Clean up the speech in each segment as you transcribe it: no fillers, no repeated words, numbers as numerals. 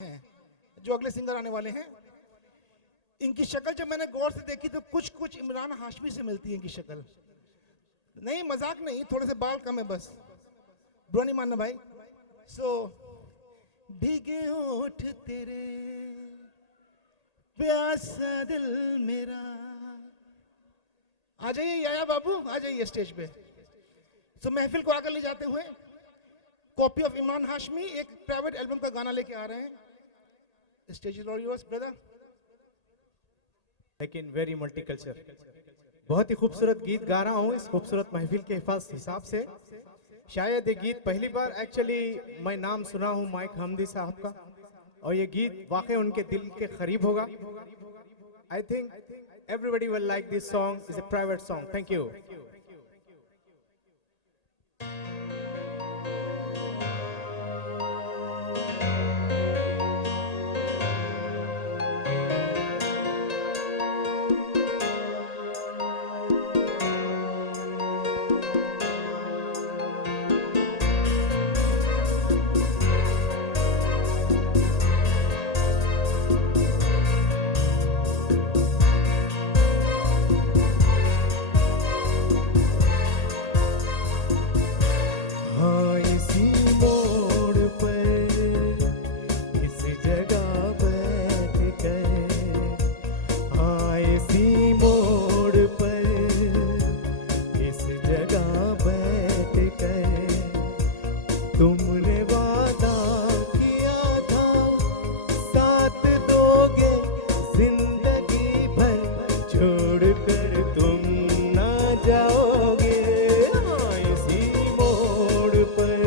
हैं जो अगले सिंगर आने वाले हैं। इनकी शक्ल जब मैंने गौर से देखी तो कुछ कुछ इमरान हाशमी से मिलती है इनकी शक्ल। नहीं मजाक नहीं, थोड़े से बाल कम है बस, बुरा नहीं मानना भाई। सो भीगे होठ तेरे प्यासा दिल मेरा। आ जाइए याया बाबू, आ जाइए स्टेज पे। सो महफिल को आगे ले जाते हुए कॉपी ऑफ इमरान हाशमी एक प्राइवेट एल्बम का गाना लेके आ रहे हैं। Stage is all yours brother. लेकिन वेरी मल्टीकल्चर, बहुत ही खूबसूरत गीत गा रहा हूँ इस खूबसूरत महफिल के हिसाब से। शायद ये गीत पहली बार एक्चुअली मैं नाम सुना हूँ माइक हमदी साहब का, और ये गीत वाकई उनके दिल के करीब होगा। I think everybody will like this song, is a private song. Thank you. तुमने वादा किया था साथ दोगे जिंदगी भर, छोड़कर तुम ना जाओगे। इसी मोड़ पर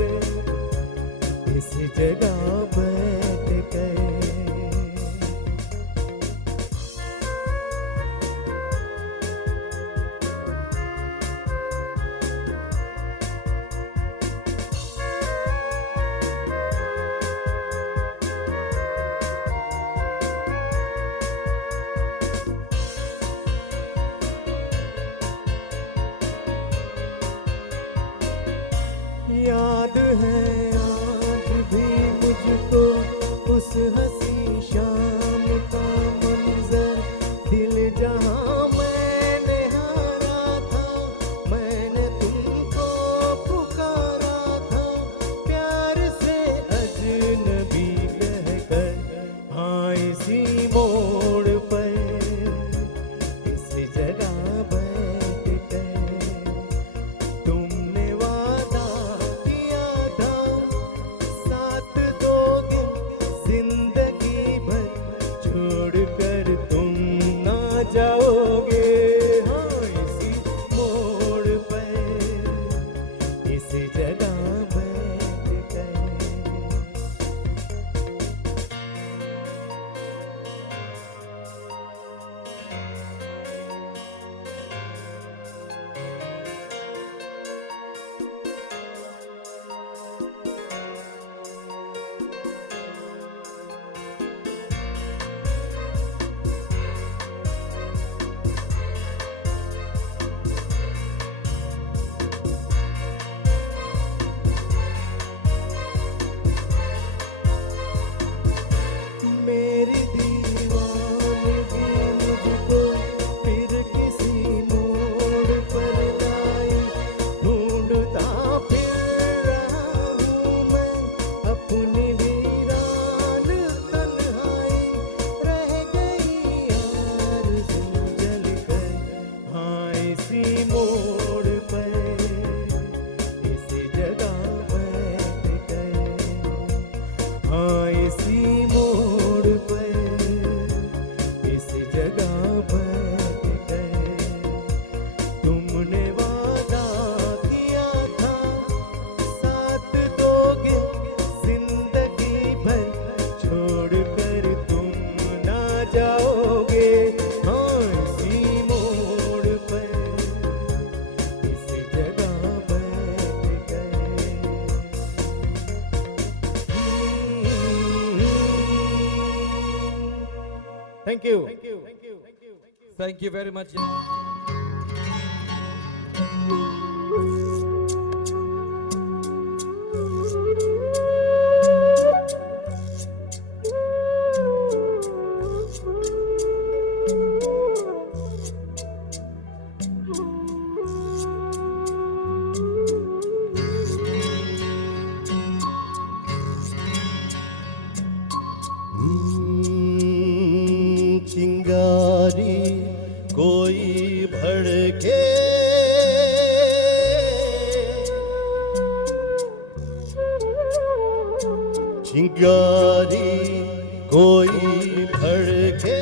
इस जगह बैठ कर। याद है आज भी मुझको उस हंसी शाम का मंजर, दिल जहां मैंने हारा था, मैंने तुमको पुकारा था प्यार से अजनबी कहकर। हाँ इसी मोड़ पर इस जगह बैठ कर तुमने जिंदगी भर, छोड़कर तुम ना जाओगे। हाँ इसी मोड़ पर इस जगह बैठ कर। मेरी दीवानगी मुझको फिर किसी मोड़ पर लाई, ढूंढता फिर रहा हूँ मैं अपनी वीरान तन्हाई, रह गई आरज़ू जलकर। हाँ इसी मोड़ पर इस जगह बैठ कर। हाँ इसी मोड़ पर इस जगह बैठ कर तुमने वादा किया था साथ दोगे जिंदगी भर, छोड़कर तुम ना जाओगे। हाँ इसी मोड़ पर इस जगह बैठ कर। Thank you. Thank you very much. चिंगारी कोई भड़के, चिंगारी कोई भड़के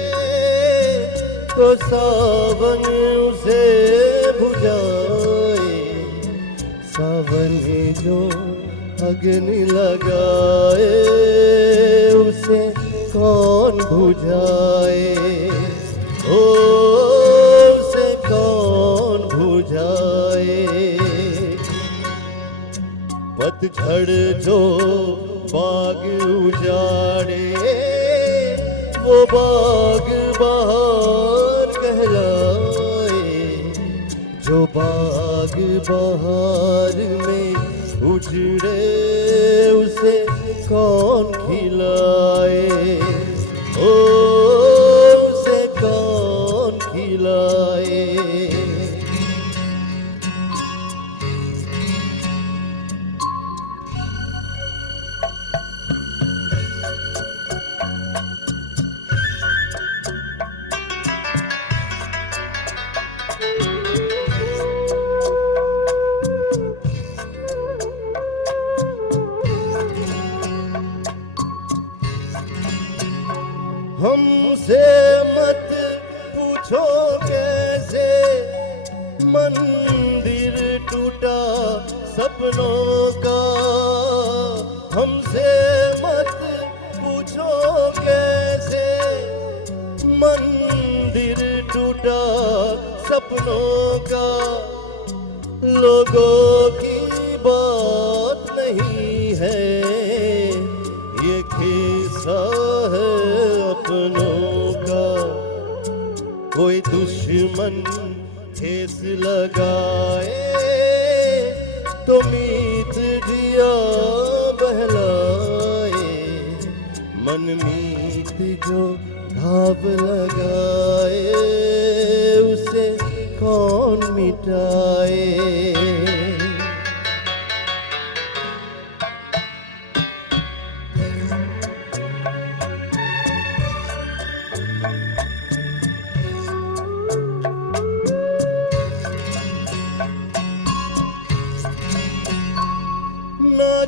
तो सावन उसे बुझाए, सावन जो अग्नि लगाए उसे कौन बुझाए, ओ उसे कौन बुझाए। पतझड़ जो बाग उजाड़े वो बाग बहार कहलाए, जो बाग बहार में उजड़े उसे कौन खिलाए, ओ उसे कौन खिलाए। हमसे मत पूछो कैसे मंदिर टूटा सपनों का, हमसे मत पूछो कैसे मंदिर टूटा सपनों का। लोगों की बात नहीं है ये खिस्सा है अपनों का, कोई दुश्मन ठेस लगाए तो मीत दिया बहलाए, मन मीत जो घाव लगाए उसे कौन मिटाए।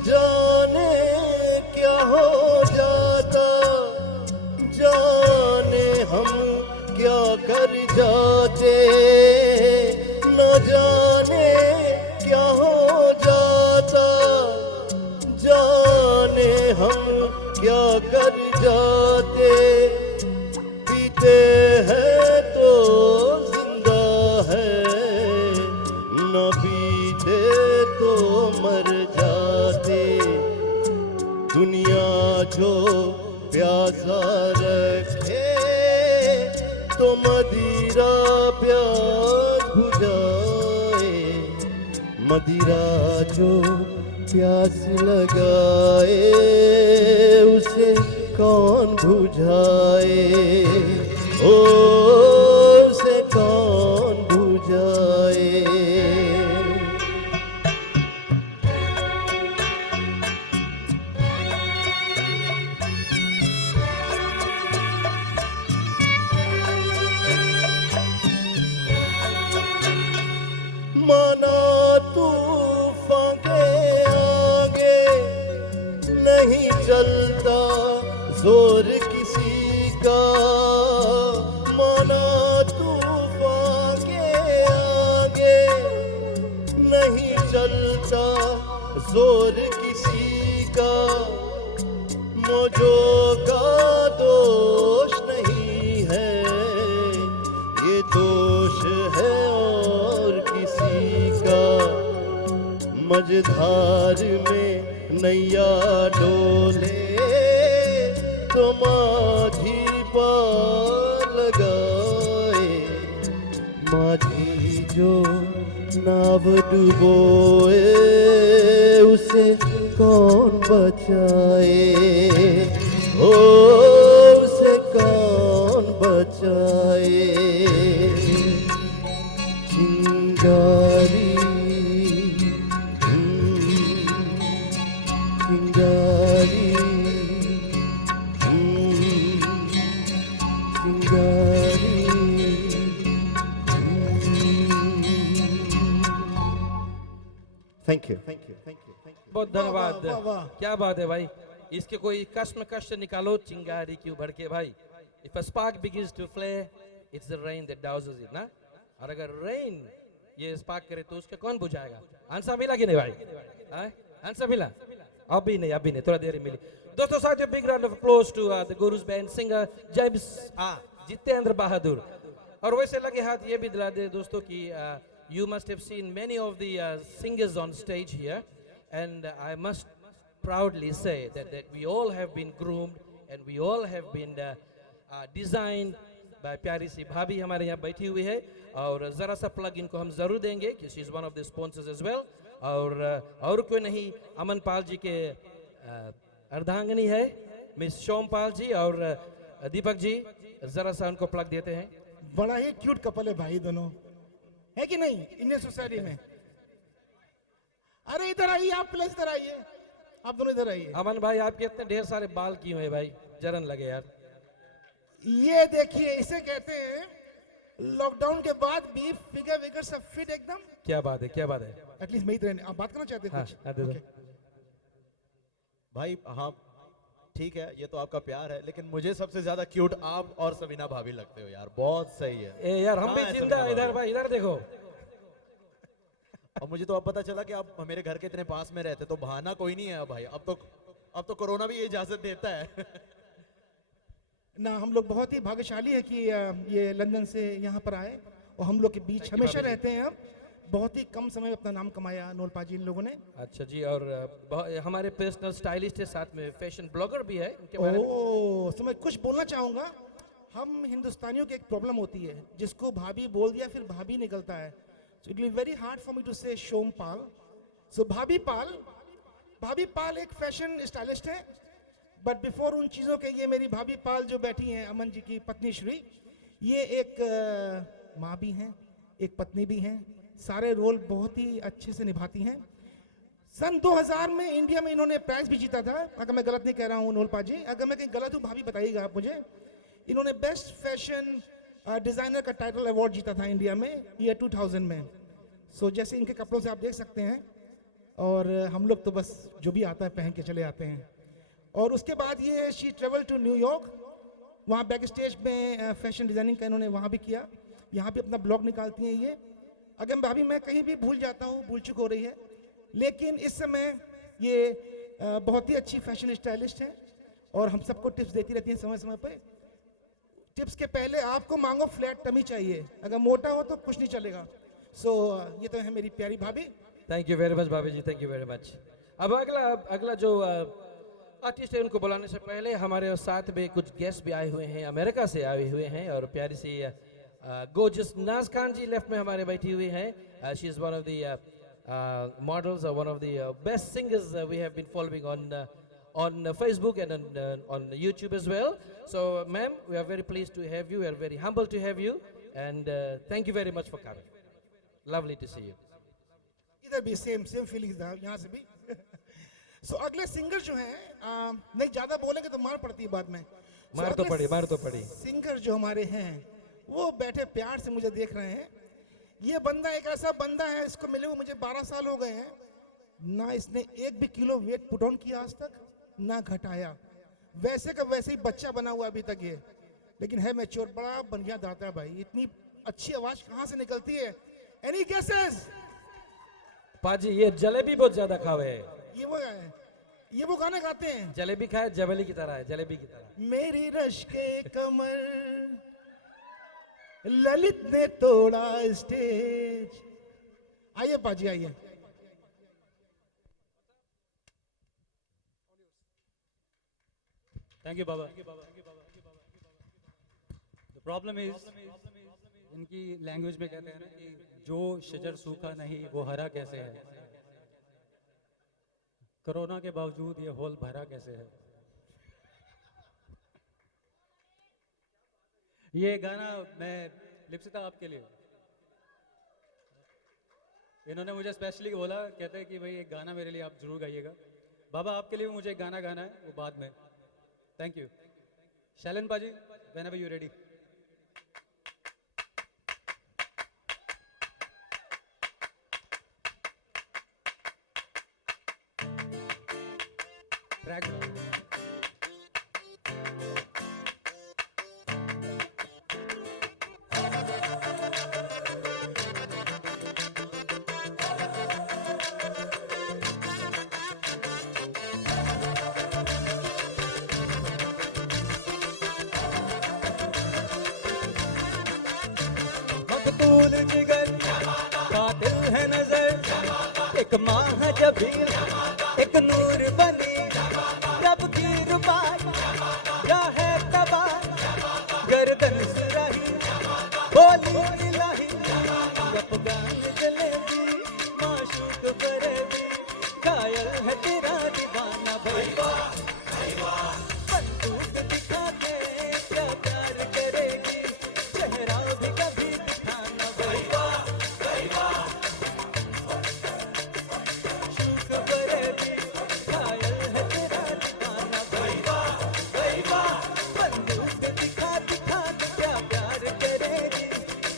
जाने क्या हो जाता, जाने हम क्या कर जाते, न जाने क्या हो जाता, जाने हम क्या कर जाते। पीते हैं तो जिंदा है, न पीते तो मर जाते। दुनिया जो प्यासा रखे तो मदिरा प्यास बुझाए, मदिरा जो प्यास लगाए उसे कौन बुझाए, ओ उसे कौन बुझाए। माना तूफान के आगे नहीं चलता जोर किसी का, माना तूफान के आगे नहीं चलता जोर किसी का। मौजों का दोष नहीं है ये दोष है और किसी का। मझधार में नैया डोले तो माझी पार लगाए, माझी जो नाव डुबोए उसे कौन बचाए, ओ उसे कौन बचाए। चिंगारी चिंगारी थैंक यू बहुत वाह, धन्यवाद। वाह, वाह। क्या बात है भाई, इसके कोई कष्ट कष्ट निकालो, चिंगारी क्यों भड़के भाई। If a spark begins to flare, it's the rain that douses it ना। और अगर rain ये spark करे तो उसके कौन बुझाएगा। आंसर मिला कि नहीं भाई? आंसर मिला? अभी नहीं, थोड़ा देर ही मिली। दोस्तों साथियों, big round of applause to the Guru's band singer James Jitendra बहादुर। और वैसे लगे हाथ ये भी दिला दे दोस्तों कि you must have seen many of the singers on stage here, and I must proudly say that we all have been groomed and we all have been designed by प्यारी सी भाभी हमारे यहाँ बैठी हुई है। और ज़रा सा प्लग इनको हम ज़रूर देंगे कि she is one of the sponsors as well। और कोई नहीं, अमन पाल जी के अर्धांगिनी है मिस सोमपाल जी और दीपक जी, ज़रा सा उनको प्लग देते हैं। बड़ा ही क्यूट कपल है भाई दोनों, है कि नहीं इंडियन सोसाइटी में। अरे इधर आइए, आप प्लीज इधर आइए, आप दोनों इधर आइए। अमन भाई आपके इतने ढेर सारे बाल क्यों है भाई, जरन लगे यार। ये देखिए, इसे कहते हैं लॉकडाउन के बाद भी फिगर विगर सब फिट एकदम। क्या बात है, क्या बात है। एटलीस्ट मैं ही आप बात करना चाहते हैं हाँ, कुछ? हाँ, दे दो। Okay. भाई हाँ ठीक है, ये तो आपका प्यार है, लेकिन मुझे सबसे ज्यादा क्यूट आप और सबीना भाभी लगते हो यार, बहुत सही है। ए यार हम भी कहाँ है जिंदा, सबीना इधर भाभी? भाई इधर देखो। और मुझे तो अब पता चला कि आप मेरे घर के इतने पास में रहते, तो बहाना कोई नहीं है भाई। अब तो कोरोना भी ये इजाजत देता है। ना हम लोग बहुत ही भाग्यशाली है कि ये लंदन से यहाँ पर आए और हम लोग के बीच हमेशा रहते हैं। अब बहुत ही कम समय में अपना नाम कमाया नोल पाजी इन लोगों ने। अच्छा जी, और हमारे पर्सनल स्टाइलिस्ट है, साथ में फैशन ब्लॉगर भी है, इनके बारे में। ओह, तो मैं कुछ बोलना चाहूंगा। हम हिंदुस्तानियों की एक प्रॉब्लम होती है, जिसको भाभी बोल दिया फिर भाभी निकलता है। So it will very hard for me to say शोमपाल। सो भाभी पाल एक फैशन स्टाइलिस्ट है, बट बिफोर उन चीज़ों के ये मेरी भाभी पाल जो बैठी हैं, अमन जी की पत्नी श्री, ये एक माँ भी हैं, एक पत्नी भी हैं। सारे रोल बहुत ही अच्छे से निभाती हैं। सन 2000 में इंडिया में इन्होंने प्राइज भी जीता था, अगर मैं गलत नहीं कह रहा हूँ नोल पाजी। अगर मैं कहीं गलत हूँ भाभी बताइएगा आप मुझे। इन्होंने बेस्ट फैशन डिज़ाइनर का टाइटल अवार्ड जीता था इंडिया में ईयर 2000 में। सो जैसे इनके कपड़ों से आप देख सकते हैं, और हम लोग तो बस जो भी आता है पहन के चले आते हैं। और उसके बाद ये शी ट्रेवल टू न्यूयॉर्क, वहाँ बैक स्टेज में फैशन डिज़ाइनिंग का इन्होंने वहाँ भी किया। यहाँ भी अपना ब्लॉग निकालती हैं ये। अगर भाभी मैं कहीं भी भूल जाता हूँ, भूल चुक हो रही है, लेकिन इस समय ये बहुत ही अच्छी फैशन स्टाइलिस्ट हैं और हम सबको टिप्स देती रहती हैं समय समय पर। टिप्स के पहले आपको मांगो फ्लैट टमी चाहिए, अगर मोटा हो तो कुछ नहीं चलेगा। सो ये तो है मेरी प्यारी भाभी। थैंक यू वेरी मच भाभी जी, थैंक यू वेरी मच। अब अगला जो आर्टिस्ट है, उनको बुलाने से पहले हमारे साथ में कुछ गेस्ट भी आए हुए हैं, अमेरिका से आए हुए हैं। और प्यारी सी गोजस नाज खान जी लेफ्ट में हमारे बैठी हुई हैं। She is one of the models और one of the best singers we have been following on Facebook and on YouTube as well. So ma'am, we are very pleased to have you, we are very humble to have you, and thank you very much for coming. Lovely to see you. इधर भी same feelings यहाँ से भी। सो अगले singer जो हैं, नहीं ज़्यादा बोलेंगे तो मार पड़ती है बाद में। मार तो पड़ी। सिंगर जो हमारे हैं वो बैठे प्यार से मुझे देख रहे हैं। ये बंदा एक ऐसा बंदा है, इसको मिले हुए मुझे 12 साल हो गए हैं, ना इसने 1 भी किलो वेट पुट ऑन किया आज तक, ना घटाया। वैसे का वैसे ही बच्चा बना हुआ अभी तक ये, लेकिन है मैच्योर, बड़ा बढ़िया गाता है भाई। इतनी अच्छी आवाज कहाँ से निकलती है? Any guesses? पाजी ये जलेबी बहुत ज्यादा खावे है। ये वो गाने गाते हैं, जलेबी खाए जबली की तरह है, जलेबी की तरह। मेरी रश के कमर ललित ने तोड़ा स्टेज। आइए पाजी आइए। Thank you, Baba. The problem is, इनकी लैंग्वेज में कहते हैं ना कि जो शजर सूखा नहीं वो हरा कैसे है। कोरोना के बावजूद ये हॉल भरा कैसे है। ये गाना मैं लिप्सिता आपके लिए, इन्होंने मुझे स्पेशली बोला, कहते हैं कि भाई एक गाना मेरे लिए आप जरूर गाइएगा। बाबा आपके लिए भी मुझे एक गाना गाना है, वो बाद में। Thank you. Shalan Paji, whenever you're ready. मकतूल जिगर कातिल है नजर, एक माँ है जबीर, एक नूर बनी रब की रुबाई, या है तबाह गर्दन सुराही बोली इलाही, अफगान जलेबी माशूक फरेबी, घायल है तेरा दीवाना भैया, बंदूक दिखा के क्या प्यार करेगी, चेहरा भी कभी दिखाना भैया, शूक फरेबी, घायल है तेरा दीवाना भैया, बंदूक दिखा दिखा के क्या प्यार करेगी,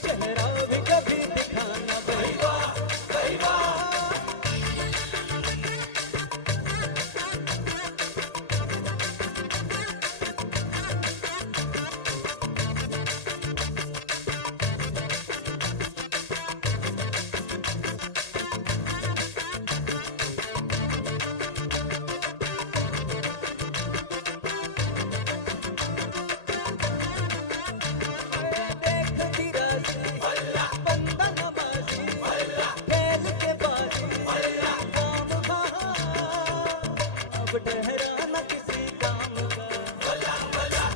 चेहरा भी कभी दिखाना भैया। देखती राजी बंदा नमाजी खेल के बाजी काम वहाँ अब ठहरा न किसी काम का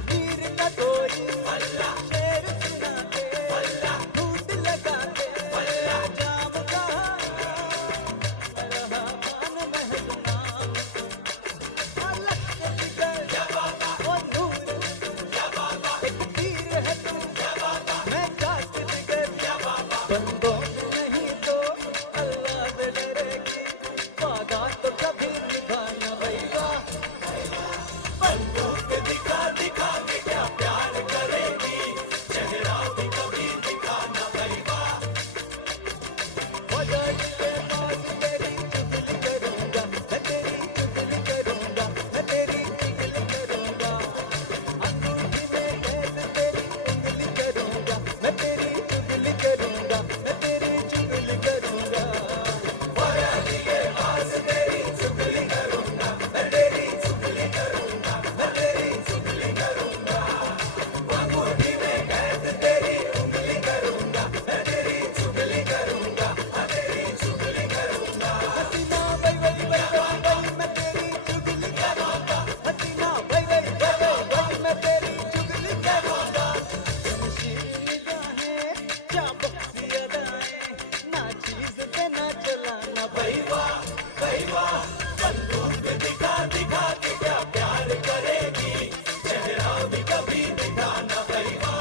वीर न कोई शेर सुना के घूट लगा के जाम का रहा मान महल नाम अलग के जिगर और नूर एक तीर है तू मैं जात जिगर बंदों में नहीं तो अल्लाह से डरेगी वादा तो कभी निभाना भैया बंदूक दिखा दिखा के क्या प्यार करेगी चेहरा भी कभी दिखाना भैया बजट के बाद तेरी चुगली करूंगा मैं तेरी चुगली करूंगा मैं तेरी चुगली करूंगा अंगूठी में कैद तेरी उंगली करूंगा मैं तेरी चुगली करूंगा मैं तेरी चुगली करूंगा बराती के पास तेरी चुगली करूंगा मैं तेरी चुगली करूंगा मैं तेरी चुगली करूंगा अंगूठी में कैद तेरी उंगली करूंगा मैं तेरी चुगली करूंगा मैं तेरी चुगली करूंगा हसीना वही वही वही वही मैं तेरी चुगली करूंगा हसीना वही वही वही वही मैं तेरी चुगली करूंगा शमशीर निगाहें चाबुक सी अदाएं ना चीज पे ना चलाना भैया बंदूक दिखा दिखा के क्या प्यार करेगी चेहरा भी कभी दिखाना भैया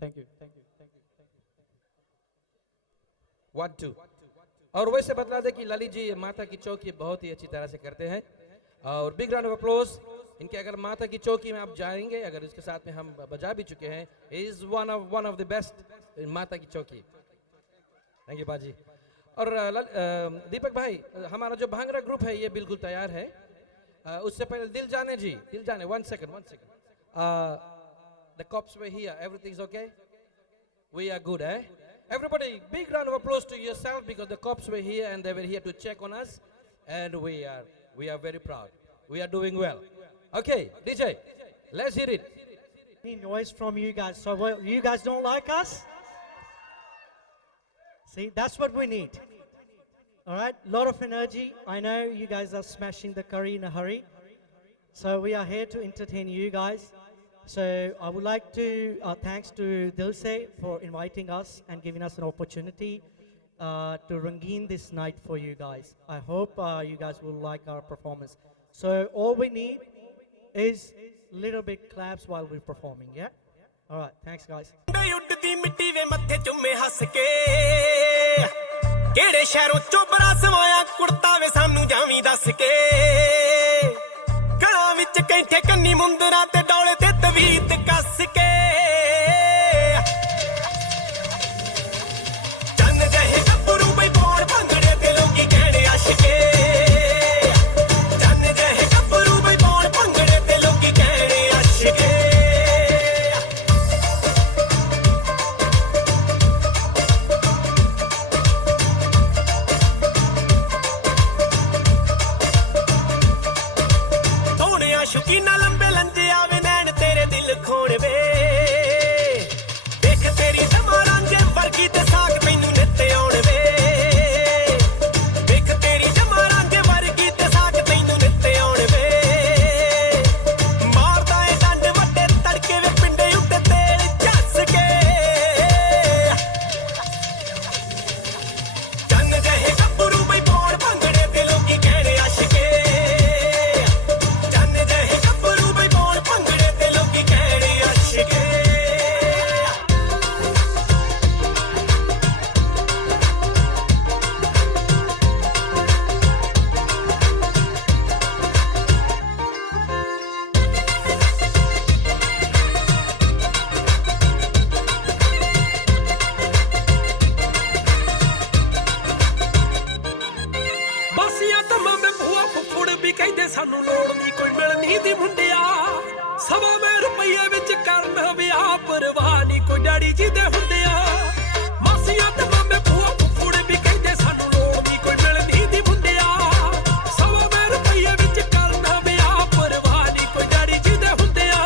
थैंक यू 1 2 और वैसे बतला दे कि ललित जी माता की चौकी बहुत ही अच्छी तरह से करते हैं और बिग राउंड ऑफ अप्लॉज इनके। अगर माता की चौकी में आप जाएंगे, अगर इसके साथ में हम बजा भी चुके हैं, is one of the best in माता की चौकी। थैंक यू बाजी। और दीपक भाई, हमारा जो भांगड़ा ग्रुप है ये बिल्कुल तैयार है। उससे पहले दिल जाने 1 second the cops were here, everything's okay, we are good, eh? Everybody, big round of applause to yourself because the cops were here and they were here to check on us, and we are very proud. We are doing well. Okay, DJ, let's hear it. Need noise from you guys. So what, you guys don't like us? See, that's what we need. All right, lot of energy. I know you guys are smashing the curry in a hurry. So we are here to entertain you guys. So I would like to thanks to Dilse for inviting us and giving us an opportunity to rangeen this night for you guys. I hope you guys will like our performance. So all we need is little bit claps while we're performing, yeah? All right, thanks guys. ਉੱਡਦੀ ਮਿੱਟੀ ਵੇ ਮੱਥੇ ਚੁੰਮੇ ਹੱਸ ਕੇ ਕਿਹੜੇ ਸ਼ਹਿਰੋਂ ਚੋਬਰਾ ਸਵਾਇਆ ਕੁੜਤਾ ਵੇ ਸਾਨੂੰ ਜਾਵੀਂ ਦੱਸ ਕੇ ਗਲਾਂ ਵਿੱਚ ਕੈਂਠੇ ਕੰਨੀ ਮੁੰਦਰਾ ਤੇ ਡੋਲੇ ਤੇ ਤਵੀਤ ਕੱਸ ਕੇ ਚੰਨ ਜਿਹੇ ਗੱਭਰੂ ਬਈ ਬੋੜ ਭੰਗੜੇ ਤੇ ਲੋਕੀ ਕਹਿਣੇ ਆਸ਼ਕੇ ਚੰਨ ਜਿਹੇ ਗੱਭਰੂ ਬਈ ਬੋੜ ਭੰਗੜੇ ਤੇ ਲੋਕੀ ਕਹਿਣੇ ਆਸ਼ਕੇ ਪਰਵਾਹ ਨਹੀਂ ਕੋਈ ਡੈਡੀ ਜੀ ਦੇ ਹੁੰਦਿਆਂ ਮਾਸੀਆਂ ਤੇ ਮਾਮੇ ਭੂਆ ਫੁੱਫੜ ਵੀ ਕਹਿੰਦੇ ਸਾਨੂੰ ਲੋੜ ਨਹੀਂ ਕੋਈ ਮਿਲਣੀ ਦੀ ਮੁੰਡਿਆ 100 ਰੁਪਏ ਵਿੱਚ ਕਰਨਾ ਵਿਆਹ ਪਰਵਾਹ ਨਹੀਂ ਕੋਈ ਡੈਡੀ ਜੀ ਦੇ ਹੁੰਦਿਆਂ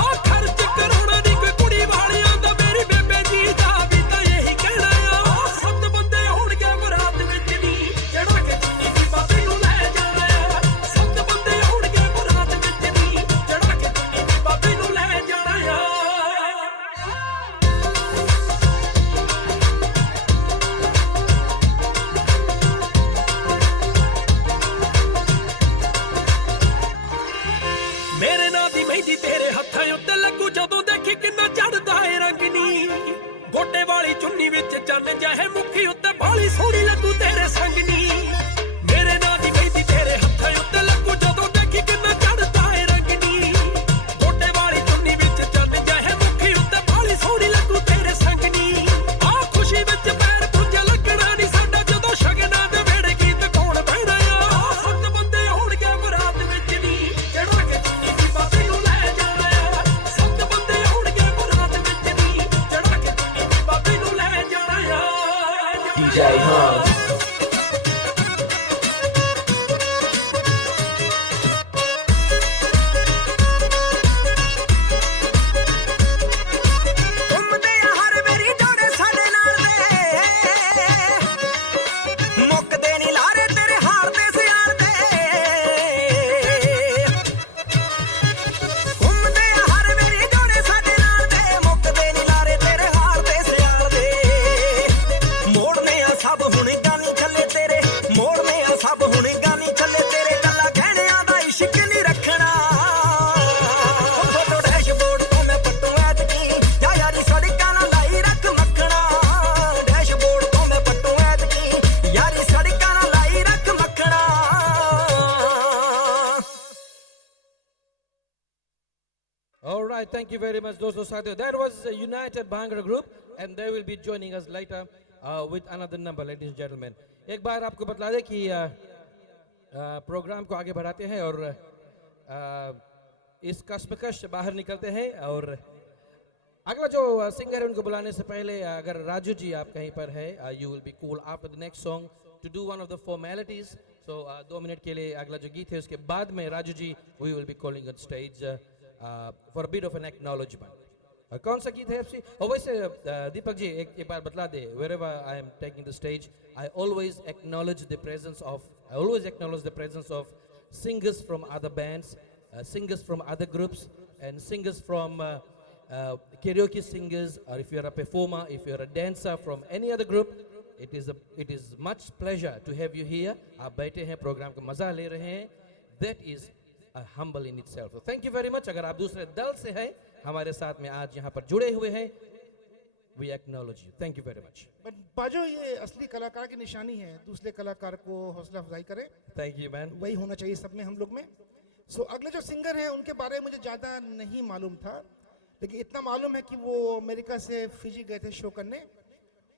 ਆ ਖਰਚ ਕਰਾਉਣਾ ਨਹੀਂ ਕੋਈ ਕੁੜੀ ਵਾਲਿਆਂ ਦਾ ਮੇਰੀ ਬੇਬੇ ਜੀ ਦਾ ਵੀ ਤਾਂ ਇਹੀ ਕਹਿਣਾ ਆ 7 ਬੰਦੇ ਹੋਣਗੇ ਬਰਾਤ ਵਿੱਚ ਨੀ ਜਿਹੜਾ ਕਿ ਚੁੰਨੀ ਦੀ ਬਾਬੇ ਨੂੰ ਲੈ ਜਾਣਾ ਆ 7 ਬੰਦੇ ਹੋਣਗੇ ਬਰਾਤ ਵਿੱਚ ਨੀ ਜਿਹੜਾ ਕਿ ਚੁੰਨੀ ਦੀ ਬਾਬੇ ਨੂੰ ਲੈ ਜਾਣਾ ਆ ਮੇਰੇ ਨਾਂ ਦੀ ਮਹਿੰਦੀ ਤੇਰੇ ਹੱਥਾਂ ਉੱਤੇ ਲੱਗੂ ਜਦੋਂ ਦੇਖੀ ਕਿੰਨਾ ਚੜਦਾ ਏ ਰੰਗ ਨੀ ਗੋਟੇ ਵਾਲੀ ਚੁੰਨੀ ਵਿੱਚ ਚੰਨ ਜਿਹੇ ਮੁਖੀ ਉੱਤੇ ਬਾਲੀ ਸੋਹਣੀ ਲੱਗੂ ਤੇਰੇ ਸੰਗ ਨੀ ਮੇਰੇ ਨਾਂ ਦੀ ਮਹਿੰਦੀ ਤੇਰੇ ਹੱਥਾਂ ਉੱਤੇ ਲੱਗੂ ਜਦੋਂ ਦੇਖੀ ਕਿੰਨਾ ਚੜਦਾ ਏ ਰੰਗ ਨੀ ਗੋਟੇ ਵਾਲੀ ਚੁੰਨੀ ਵਿੱਚ ਚੰਨ ਜਿਹੇ ਮੁਖੀ ਉੱਤੇ ਬਾਲੀ ਸੋਹਣੀ ਲੱਗੂ ਤੇਰੇ ਸੰਗ ਨੀ ਆ ਖੁਸ਼ੀ ਵਿੱਚ ਪੈਰ ਪੁੰਜ ਲੱਗਣਾ ਨਹੀਂ ਸਾਡਾ ਜਦੋਂ ਸ਼ਗਨਾਂ ਦੇ ਵੇੜੇ ਗੀਤ ਕੌਣ ਬਹਿਣਾ ਆ 7 ਬੰਦੇ ਹੋਣਗੇ ਬਰਾਤ ਵਿੱਚ ਨੀ ਜਿਹੜਾ ਕਿ ਚੁੰਨੀ ਦੀ ਬਾਬੇ ਨੂੰ ਲੈ ਜਾਣਾ ਆ 7 ਬੰਦੇ ਹੋਣਗੇ ਬਰਾਤ ਵਿੱਚ ਨੀ ਜਿਹੜਾ ਕਿ ਚੁੰਨੀ ਦੀ ਬਾਬੇ ਨੂੰ ਲੈ ਜਾਣਾ ਆ DJ Hum. ਘੁੰਮਦੇ ਆ ਹਰ ਵੇਰੀ ਜੋੜੇ ਸਾਡੇ ਨਾਲ ਦੇ ਮੁੱਕਦੇ ਨੀ ਲਾਰੇ ਤੇਰੇ ਹਾਰ ਦੇ ਸਿਆਰ ਦੇ ਘੁੰਮਦੇ ਆ ਹਰ ਵੇਰੀ ਜੋੜੇ ਸਾਡੇ ਨਾਲ ਦੇ ਮੁੱਕਦੇ ਨੀ ਲਾਰੇ ਤੇਰੇ ਹਾਰ ਦੇ ਸਿਆਰ ਦੇ ਮੋੜਨੇ ਆ ਸਭ ਹੁਣ ਗਾਨੀ ਚੱਲੇ ਤੇਰੇ ਮੋੜਨੇ ਆ ਸਭ ਹੁਣ ਗਾਨੀ ਚੱਲੇ ਤੇਰੇ ਕੱਲਾ ਕਹਿਣਿਆਂ ਦਾ ਇਸ਼ਕ ਨਹੀਂ ਰੱਖਣਾ ਫੋਟੋ ਡੈਸ਼ਬੋਰਡ ਤੋਂ ਮੈਂ ਪੱਟੂ ਐਤਕੀ ਜਾ ਯਾਰੀ ਸੜਕਾਂ ਨਾਲ ਲਾਈ ਰੱਖ ਮੱਖਣਾ ਡੈਸ਼ਬੋਰਡ ਤੋਂ ਮੈਂ ਪੱਟੂ ਐਤਕੀ ਯਾਰੀ ਸੜਕਾਂ ਨਾਲ ਲਾਈ ਰੱਖ ਮੱਖਣਾ All right, thank you very much, दोस्तों साथियों. That was a United Bhangra group, and they will be joining us later with another number, ladies and gentlemen. एक बार आपको बता दें कि प्रोग्राम को आगे बढ़ाते हैं और इस कश्मकश से बाहर निकलते हैं और अगला जो सिंगर है उनको बुलाने से पहले अगर राजू जी आप कहीं पर है you will be cool after the next song to do one of the formalities so 2 minute के लिए अगला जो गीत है उसके बाद में Raju ji we will be calling on stage for bit of an acknowledgement कौन सा गीत है आपसे और वैसे दीपक जी एक बार बतला दे wherever I am taking the stage I always acknowledge the presence of singers from other bands singers from other groups and singers from karaoke singers or if you are a performer if you are a dancer from any other group it is much pleasure to have you here आप बैठे हैं programme का मजा ले रहे हैं that is humble in itself. So thank you very much. अगर आप दूसरे दल से हैं हमारे साथ में आज यहाँ पर जुड़े हुए हैं we acknowledge you. Thank you very much. But बाजो ये असली कलाकार की निशानी है दूसरे कलाकार को हौसला अफजाई करें Thank you, man. वही होना चाहिए सब में हम लोग में सो अगले जो सिंगर हैं उनके बारे में मुझे ज़्यादा नहीं मालूम था लेकिन इतना मालूम है कि वो अमेरिका से फिजी गए थे शो करने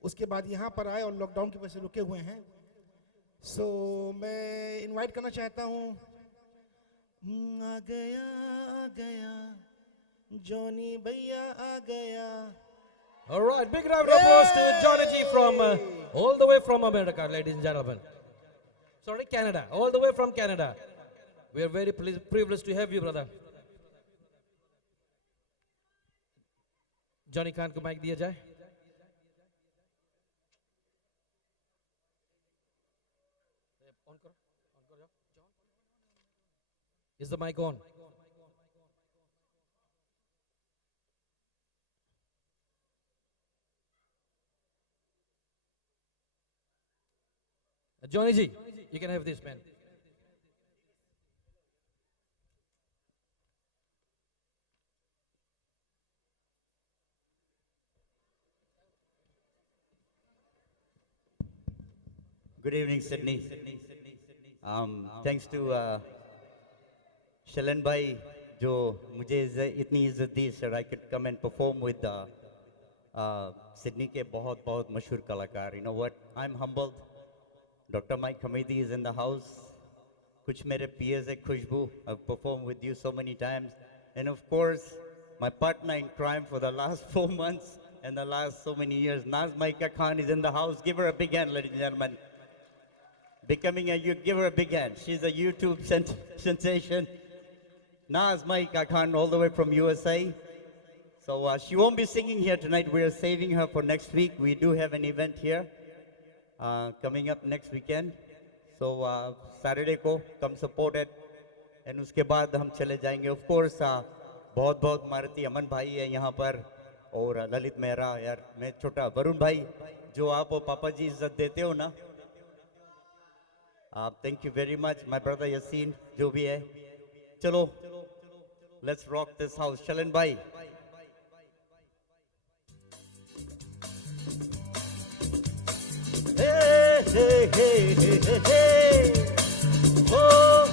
उसके बाद यहाँ पर आए और लॉकडाउन की वजह से रुके हुए हैं सो मैं इनवाइट करना चाहता हूँ आ गया जॉनी भैया आ गया All right, big round of applause to Johnny G from all the way from America, ladies and gentlemen. Sorry, Canada, all the way from Canada. We are very privileged to have you, brother. Johnny Khan को mic दिया जाए. Is the mic on? Johnny G, you can have this, man. Good evening, Sydney. Thanks to Shalan Bhai, जो मुझे इतनी इज्जत दी sir I could come and perform with Sydney के बहुत बहुत मशहूर कलाकार. You know what? I'm humbled. Dr. Mike Hamidi is in the house. कुछ मेरे peers है खुशबू. I've performed with you so many times. And of course, my partner in crime for the last 4 months and the last so many years. Nazmaika Khan is in the house. Give her a big hand, ladies and gentlemen. Give her a big hand. She's a YouTube sensation. Nazmaika Khan, all the way from USA. So she won't be singing here tonight. We are saving her for next week. We do have an event here coming up next weekend. So Saturday को come support it. And उसके बाद हम चले जाएंगे. Of course, बहुत बहुत मारुति अमन भाई है यहाँ पर और ललित मेहरा यार मैं छोटा वरुण भाई जो आप पापा जी इज्जत देते हो ना. Thank you very much, my brother Yasin जो भी है. चलो, let's rock this house. चलन भाई. Hey, hey, hey, hey, hey, hey. Oh,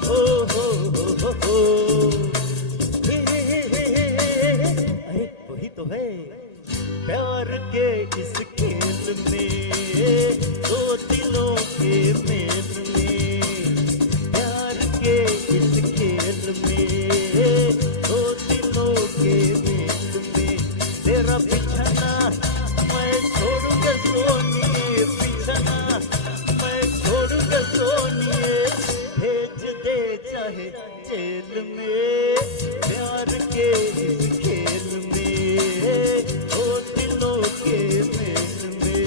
oh, oh, oh, oh, oh. Hey, hey, hey, hey, hey, hey. अरे वही तो है प्यार के इस खेल में दो दिलों के मेल में. प्यार के इस खेल में दो दिलों के मेल में. तेरा बिछना मैं छोड़ूंगा सोनिए, बिछना मैं छोड़ूंगा सोनिए. भेज दे चाहे जेल में. प्यार के इस खेल में दो दिलों के मेल में.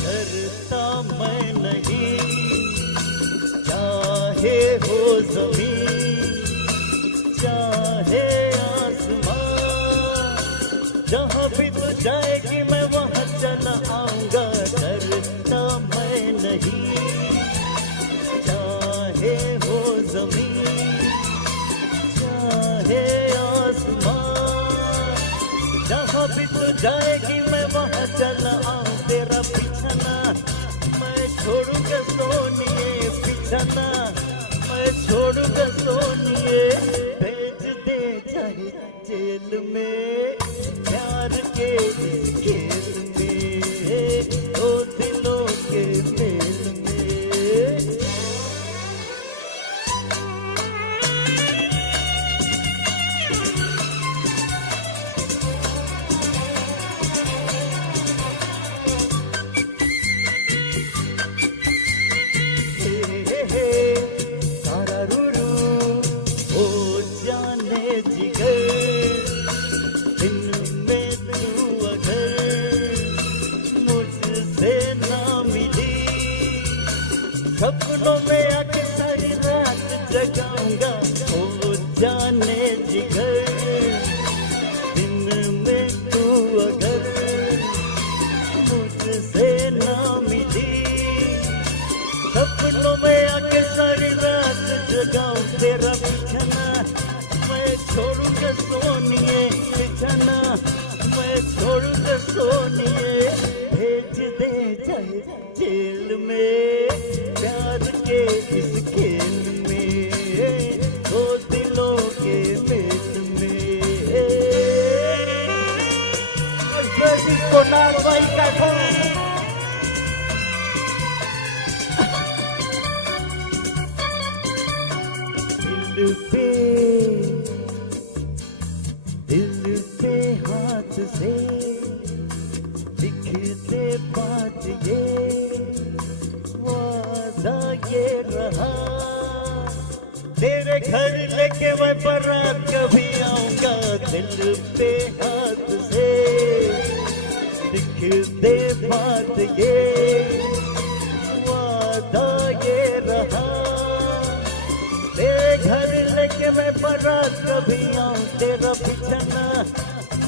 डरता मैं नहीं चाहे हो जमीन चाहे आसमान. जहाँ भी तो जाएगी मैं वहाँ चला आऊंगा. डरता मैं नहीं चाहे हो जमीन चाहे आसमान. जहाँ भी तो जाएगी मैं वहाँ चला आऊं. तेरा बिछना मैं छोड़ूंगा सोनिए, बिछना मैं छोड़ूंगा सोनिए. भेज दे चाहे जेल में. प्यार के इस खेल में दो दिलों के मेल में. सपनों में आके सारी रात जगाऊंगा. ओ जाने जिगर दिन में तू अगर मुझसे ना मिली. सपनों में आके सारी रात जगाऊं. तेरा बिछना मैं छोड़ूंगा सोनिए, बिछना मैं छोड़ूंगा सोनिए. भेज दे चाहे जेल में. प्यार के इस खेल में दो दिलों के मेल में. फ्रांसिस्को नाज़माइका खान. दिल पे हाथ से लिख दे बात ये. वादा ये रहा तेरे घर लेके मैं बारात कभी आऊंगा. दिल पे हाथ से लिख दे बात ये. वादा ये रहा तेरे घर लेके मैं बारात कभी आऊं. तेरा बिछना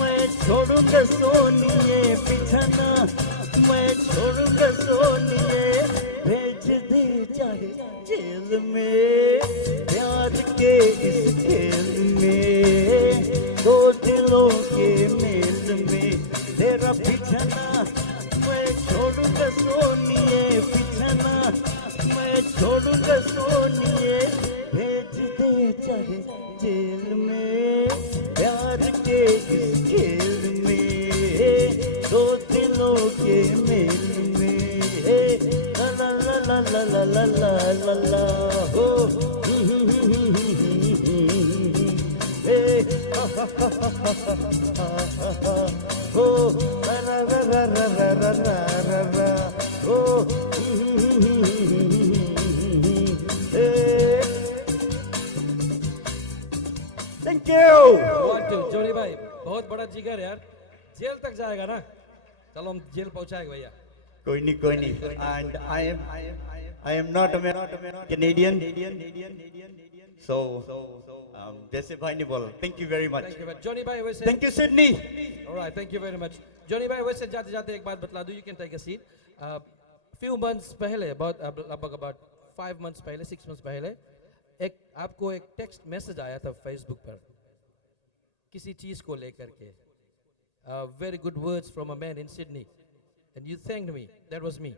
मैं छोड़ूंगा सोनिए, बिछना मैं छोड़ूंगा सोनिए. भेज दे चाहे जेल में. प्यार के इस खेल में दो दिलों के मेल में. तेरा बिछना मैं छोड़ूंगा सोनिए, बिछना मैं छोड़ूंगा सोनिए. भेज दे चाहे जेल में. प्यार के इस खेल में, दो दिलों के मेल में, ला ला ला ला ला ला ला ला ला हो, हो रा रा रा रा रा रा रा रा हो, थैंक यू। One, two. जोनी भाई बहुत बड़ा जिगर है यार, जेल तक जाएगा ना, चलो हम जेल पहुंचाएंगे भैया। कोई नहीं and I am not a Canadian, so जैसे भाई ने बोला, thank you very much, Thank you, जोनी भाई वैसे thank you Sydney। Alright, thank you very much. जोनी भाई वैसे जाते जाते एक बात बतला दूं, you can take a seat. Few months पहले, about 5 months पहले, 6 months पहले, आपको एक टेक्स्ट मैसेज आया था फेसबुक पर किसी चीज को लेकर के, very good words from a man in Sydney, and you thanked me. That was me.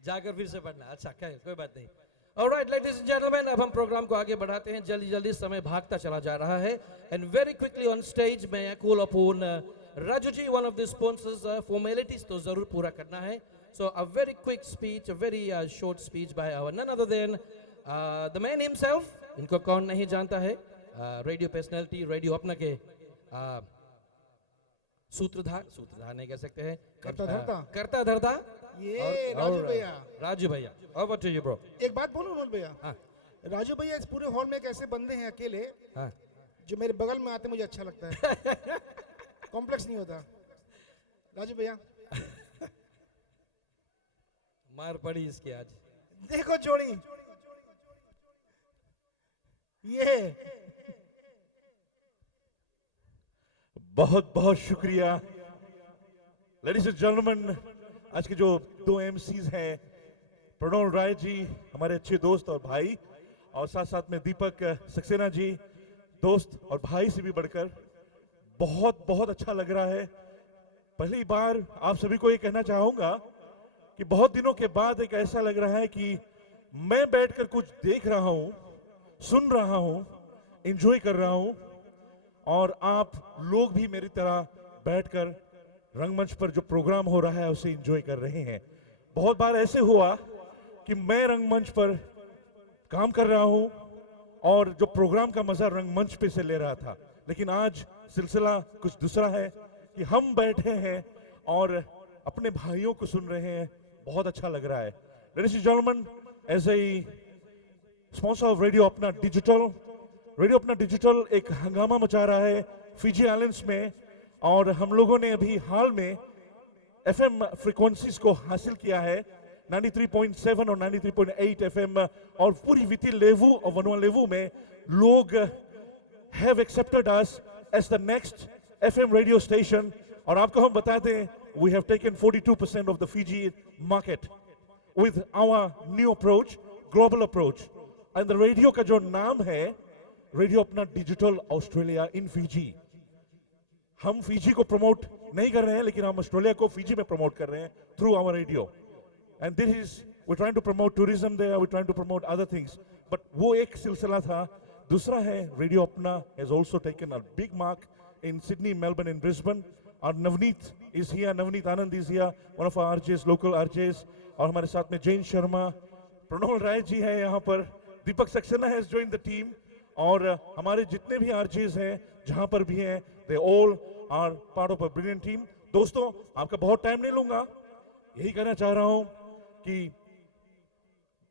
जाकर फिर से पढ़ना, अच्छा कोई बात नहीं। Alright, ladies and gentlemen, अब हम प्रोग्राम को आगे बढ़ाते हैं, जल्दी जल्दी समय भागता चला जा रहा है, and very quickly on stage मैं call upon Raju ji, one of the sponsors, formalities तो जरूर पूरा करना है, so a very quick speech, a very short speech by our none other than the man himself, इनको कौन नहीं जानता है, रेडियो पर्सनैलिटी, रेडियो अपना के सूत्रधार नहीं कह सकते हैं, करता धरता ये राजू भैया। राजू भैया, over to you bro। एक बात बोलूं मनोज भैया, हाँ राजू भैया इस पूरे हॉल में एक ऐसे बंदे हैं अकेले हाँ जो मेरे बगल में आते मुझे अच्छा लगता है, कॉम्प्लेक्स नहीं होता। राजू भैया मार पड़ी इसकी आज। देखो जोड़ी, ये बहुत बहुत शुक्रिया। लेडीज एंड जेंटलमैन, आज के जो 2 MCs हैं, प्रणोल राय जी हमारे अच्छे दोस्त और भाई, और साथ साथ में दीपक सक्सेना जी, दोस्त और भाई से भी बढ़कर, बहुत बहुत अच्छा लग रहा है। पहली बार आप सभी को ये कहना चाहूंगा कि बहुत दिनों के बाद एक ऐसा लग रहा है कि मैं बैठकर कुछ देख रहा हूं, सुन रहा हूं, एंजॉय कर रहा हूं, और आप लोग भी मेरी तरह बैठकर रंगमंच पर जो प्रोग्राम हो रहा है उसे एंजॉय कर रहे हैं। बहुत बार ऐसे हुआ कि मैं रंगमंच पर काम कर रहा हूं और जो प्रोग्राम का मजा रंगमंच पे से ले रहा था, लेकिन आज सिलसिला कुछ दूसरा है कि हम बैठे हैं और अपने भाइयों को सुन रहे हैं, बहुत अच्छा लग रहा है। Ladies and gentleman, as a sponsor of radio Apna digital एक हंगामा मचा रहा है फिजी आइलैंड्स में, और हम लोगों ने अभी हाल में FM फ्रीक्वेंसीज को हासिल किया है, 93.7 और 93.8 FM, और पूरी विति लेवू और वनुआलेवू में लोग have accepted us as the next FM radio station. और आपको हम बता दें, we have taken 42% of the Fiji market with our new approach, global approach, and the radio का जो नाम है, रेडियो अपना डिजिटल ऑस्ट्रेलिया इन फीजी। हम फीजी को प्रमोट नहीं कर रहे हैं, लेकिन हम ऑस्ट्रेलिया को फीजी में प्रमोट कर रहे हैं through our radio, and this is we trying to promote tourism there, we trying to promote other things, but वो एक सिलसिला था। दूसरा है रेडियो अपना has also taken a big mark in Sydney, Melbourne and Brisbane, और Navneet is here, Navneet Anand is here, one of our RJs, local RJs, और हमारे साथ में जैन शर्मा, प्रणोल राय जी है यहाँ पर, Deepak Saxena has joined the team, और हमारे जितने भी आरजेस हैं जहां पर भी हैं, they all are part of a brilliant team. दोस्तों, आपका बहुत टाइम नहीं लूंगा, यही कहना चाह रहा हूं कि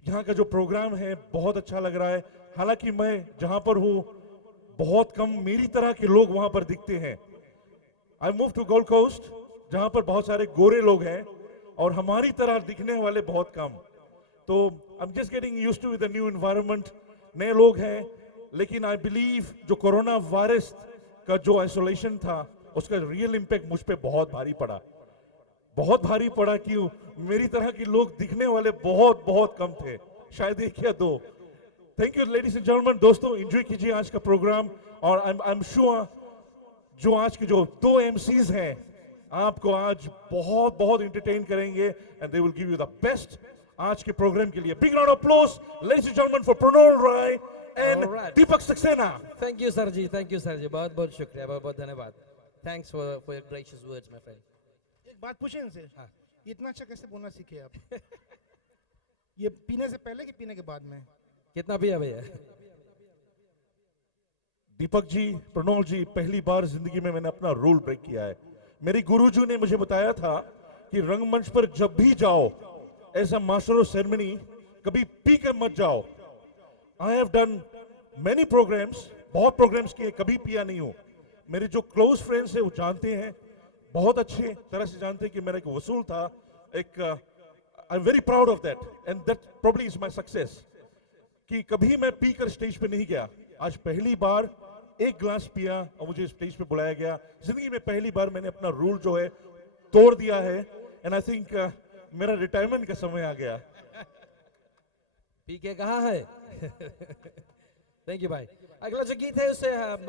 यहाँ का जो प्रोग्राम है बहुत अच्छा लग रहा है। हालांकि मैं जहां पर हूं बहुत कम मेरी तरह के लोग वहां पर दिखते हैं। I move to Gold Coast, जहां पर बहुत सारे गोरे लोग हैं और हमारी तरह दिखने वाले बहुत कम। तो I am just getting used to with the new environment, नए लोग हैं, लेकिन आई बिलीव जो कोरोना वायरस का जो आइसोलेशन था उसका रियल इंपैक्ट मुझ पे बहुत भारी पड़ा, बहुत भारी पड़ा। क्यों? मेरी तरह के लोग दिखने वाले बहुत बहुत कम थे, शायद 1 या 2। Thank you ladies and gentleman. दोस्तों, एंजॉय कीजिए आज का प्रोग्राम, और आई एम श्योर जो आज के जो 2 MCs हैं आपको आज बहुत बहुत एंटरटेन करेंगे, and they will give you the best आज के प्रोग्राम के लिए। Big round of applause ladies and gentleman for Pranol Rai and Alright. Deepak Saxena. Thank you, sir ji. Thank you, sir ji. बहुत बहुत शुक्रिया, बहुत बहुत धन्यवाद. Thanks for your gracious words, my friend. एक बात पूछे इनसे, हाँ. इतना अच्छा कैसे बोलना सीखे आप? ये पीने से पहले कि पीने के बाद में? कितना पिया भैया? दीपक जी, प्रणोल जी, पहली बार जिंदगी में मैंने अपना रूल ब्रेक किया है. मेरी गुरुजी ने मुझे बताया था कि रंगमंच पर जब भी जाओ, as a master of ceremony, कभी पी कर मत जाओ. I have done many programmes, बहुत प्रोग्राम्स किए, कभी पिया नहीं हूं. मेरे जो क्लोज फ्रेंड्स हैं वो जानते हैं, बहुत अच्छे तरह से जानते हैं कि मेरा एक वसूल था. एक I am very proud of that and that probably is my success कि कभी मैं पी कर स्टेज पे नहीं गया. आज पहली बार एक ग्लास पिया और मुझे स्टेज पे बुलाया गया. जिंदगी में पहली बार मैंने अपना रूल जो है तोड़ दिया है. एंड आई थिंक मेरा रिटायरमेंट का समय आ गया. पी के कहाँ है? थैंक यू भाई. अगला जो गीत है उसे हम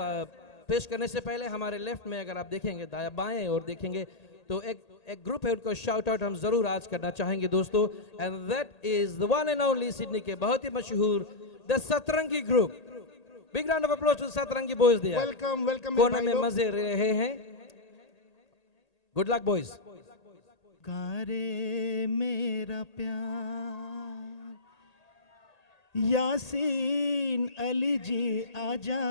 पेश करने से पहले हमारे लेफ्ट में अगर आप देखेंगे, दाया बाएं और देखेंगे तो एक ग्रुप है, उनको शाउट आउट हम जरूर आज करना चाहेंगे दोस्तों. And that is the one and only Sydney के बहुत ही मशहूर the Satrangi group. Big round of applause to Satrangi boys दिया. Welcome welcome. कोने में मजे रहे हैं. Good luck boys. गारे मेरा प्यार, यासीन अली जी आजा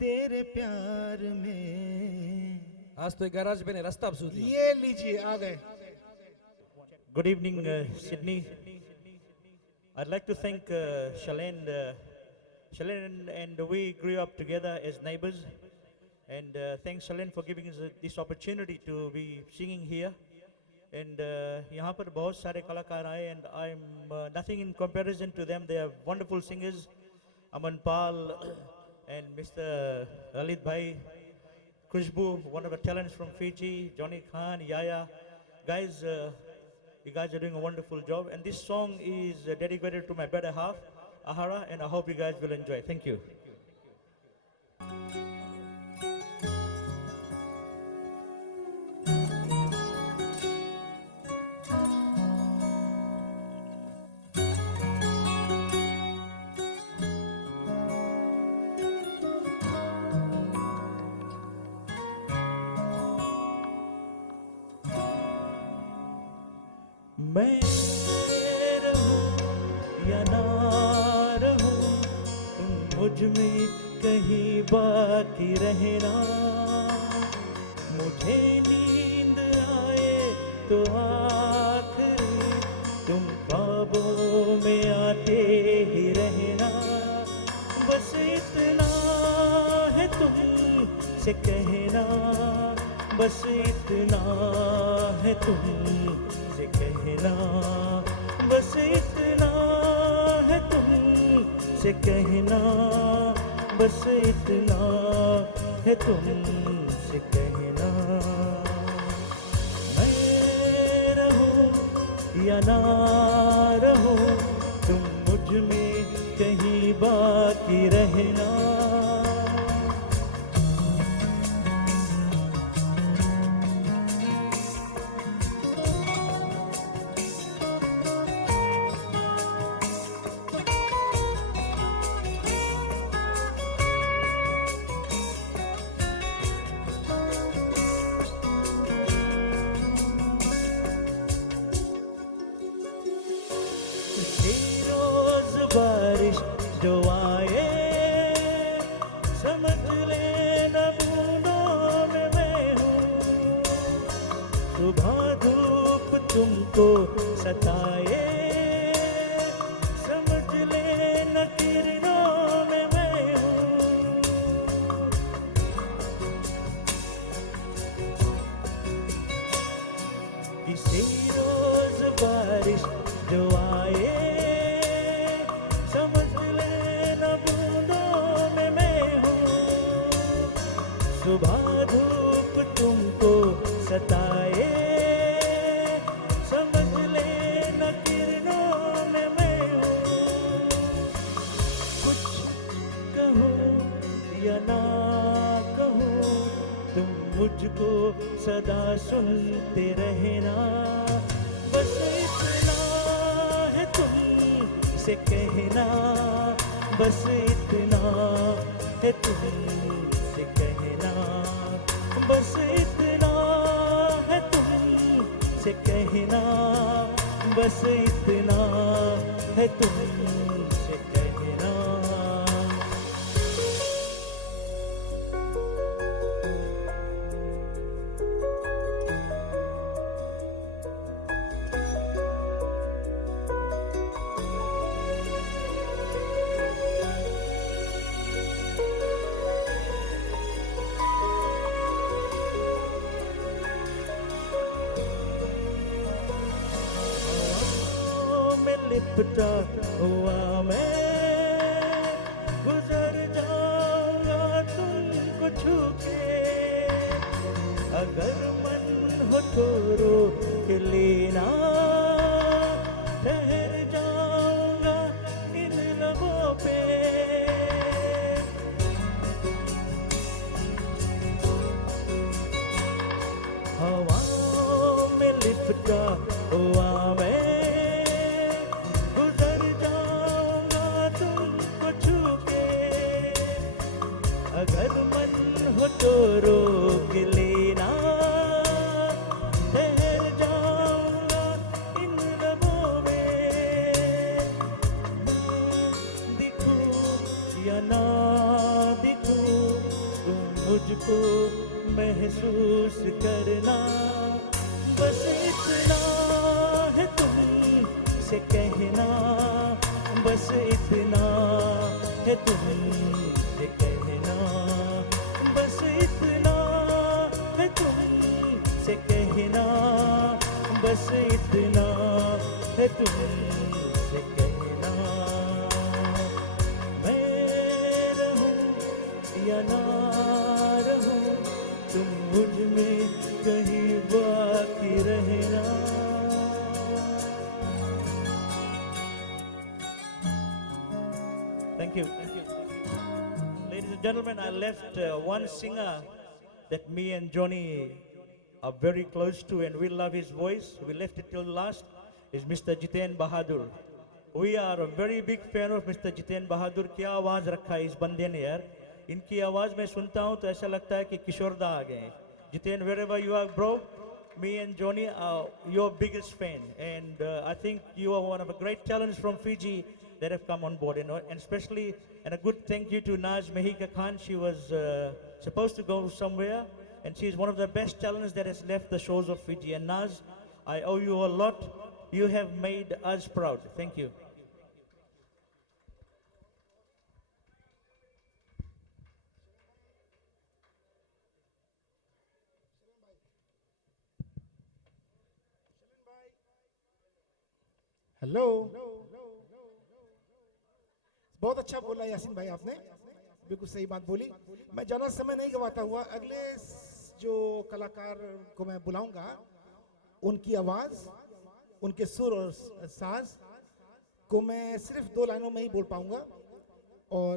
तेरे प्यार में. आज तो एक गैराज पे ने रास्ता अब सूझ लिया. ये लीजिए, आ गए. Good evening, Sydney. I'd like to thank Shalane. Shalane and we grew up together as neighbors. And thanks Shalane for giving us this opportunity to be singing here. And यहाँ पर बहुत सारे कलाकार आए and I'm nothing in comparison to them. They are wonderful singers. Aman Pal and Mr. Lalit Bhai. Khushbu, one of the talents from Fiji, Johnny Khan, Yaya. Guys, you guys are doing a wonderful job. And this song is dedicated to my better half, Ahara, and I hope you guys will enjoy. Thank you. मैं रहूं या ना रहूं, तुम मुझ में कहीं बाकी रहना. मुझे नींद आए तो आखिरी तुम ख्वाबों में आते ही रहना. बस इतना है तुमसे कहना, बस इतना है तुमसे कहना, बस इतना है तुमसे कहना, बस इतना है तुमसे कहना. मैं रहूं या ना रहूं, तुम मुझ में कहीं बाकी रहना. रोज बारिश जो आए, समझ लेना बूंदों में मैं हूँ. सुबह धूप तुमको सताए, समझ लेना किरणों में मैं हूँ. किसी रोज बारिश जो आए, समझ लेना बूंदों में मैं हूँ. सुबह धूप तुमको सताए, समझ लेना किरणों में मैं हूँ. कुछ कहूँ या ना कहूँ, तुम मुझको सदा सुनते रहना. बस इतना है तुमसे कहना, बस इतना है तुमसे कहना, बस इतना है तुमसे कहना, बस इतना है तुमसे कहना। में लिपटा हुआ मैं गुजर जाऊंगा तुमको छू के, अगर मन हो तो रोक लेना, ठहर जाऊंगा इन लबों पे। हवाओं में लिपटा हुआ मैं गुजर जाऊंगा तुमको छू के, अगर मन हो तो रोक लेना, ठहर जाऊंगा इन लबों में। दिखूं या ना दिखूं तुम मुझको महसूस करना, बस इतना है तुमसे कहना, बस इतना है तुमसे कहना, बस इतना है तुमसे कहना, बस इतना है तुमसे कहना। मैं रहूं या ना रहूं तुम मुझ में कहीं बाकी रहना। Thank you. Ladies and gentlemen, I left one singer that me and Johnny are very close to and we love his voice. We left it till last. Is Mr. Jiten Bahadur. We are a very big fan of Mr. Jiten Bahadur. क्या आवाज रखा है इस बंदे ने यार। इनकी आवाज में सुनता हूँ तो ऐसा लगता है कि किशोरदा आ गए हैं। Jiten, wherever you are, bro, me and Johnny are your biggest fan, and I think you are one of the great talents from Fiji that have come on board, and especially, and a good thank you to Naz Mehika Khan. She was supposed to go somewhere, and she is one of the best talents that has left the shores of Fiji. And Naz, I owe you a lot. You have made us proud. Thank you. Hello, बहुत अच्छा बोला यासीन भाई आपने, बिल्कुल सही बात बोली। मैं ज़्यादा समय नहीं गवाता हुआ अगले जो कलाकार को मैं बुलाऊंगा, उनकी आवाज़, उनके सुर और साज को मैं सिर्फ 2 लाइनों में ही बोल पाऊंगा और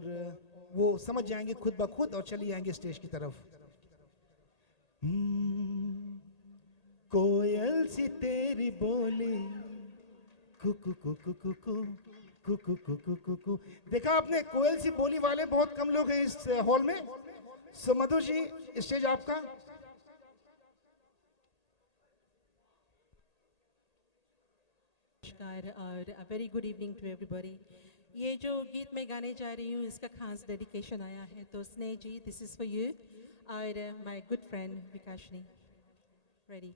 वो समझ जाएंगे खुद ब खुद और चली जाएंगे स्टेज की तरफ। कोयल सी तेरी बोली कुकु कुकु कुकु कुकु कुकु कुकु। देखा आपने, कोयल सी बोली वाले बहुत कम लोग हैं इस हॉल में। सो मधु जी, स्टेज आपका। नमस्कार और a very good evening to everybody. ये जो गीत मैं गाने जा रही हूँ इसका खास डेडिकेशन आया है, तो स्नेह जी, दिस इज फॉर यू और माय गुड फ्रेंड विकाशनी। रेडी?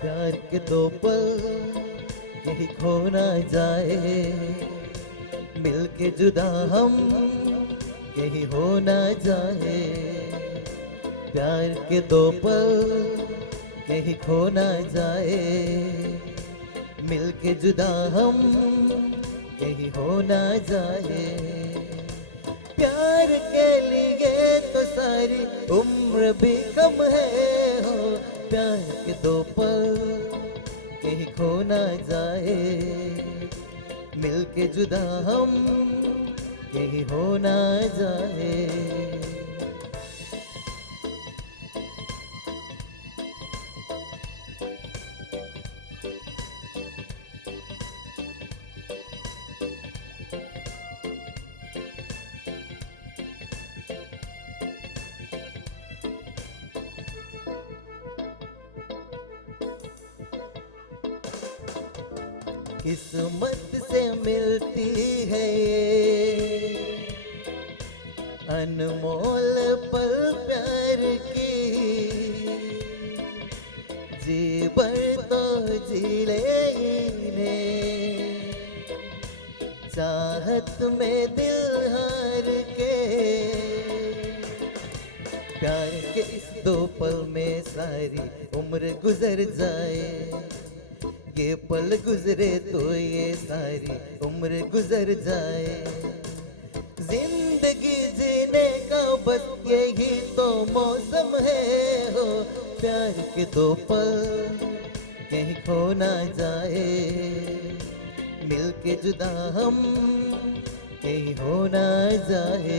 प्यार के दो पल कहीं खो ना जाए, मिलके जुदा हम कहीं हो ना जाए। प्यार के दो पल कहीं खो ना जाए, मिलके जुदा हम कहीं हो ना जाए। प्यार के लिए तो सारी उम्र भी कम है हो, प्यार के दो पल कहीं खो ना जाए, मिलके जुदा हम कहीं हो ना जाए। किस्मत से मिलती है ये अनमोल पल प्यार की, जी भर तो जी लेने, चाहत में दिल हार के। प्यार के इस दो पल में सारी उम्र गुजर जाए, ये पल गुजरे तो ये सारी उम्र गुजर जाए। जिंदगी जीने का बस यही तो मौसम है हो, प्यार के दो पल कहीं खो ना जाए, मिलके जुदा हम कहीं हो ना जाए।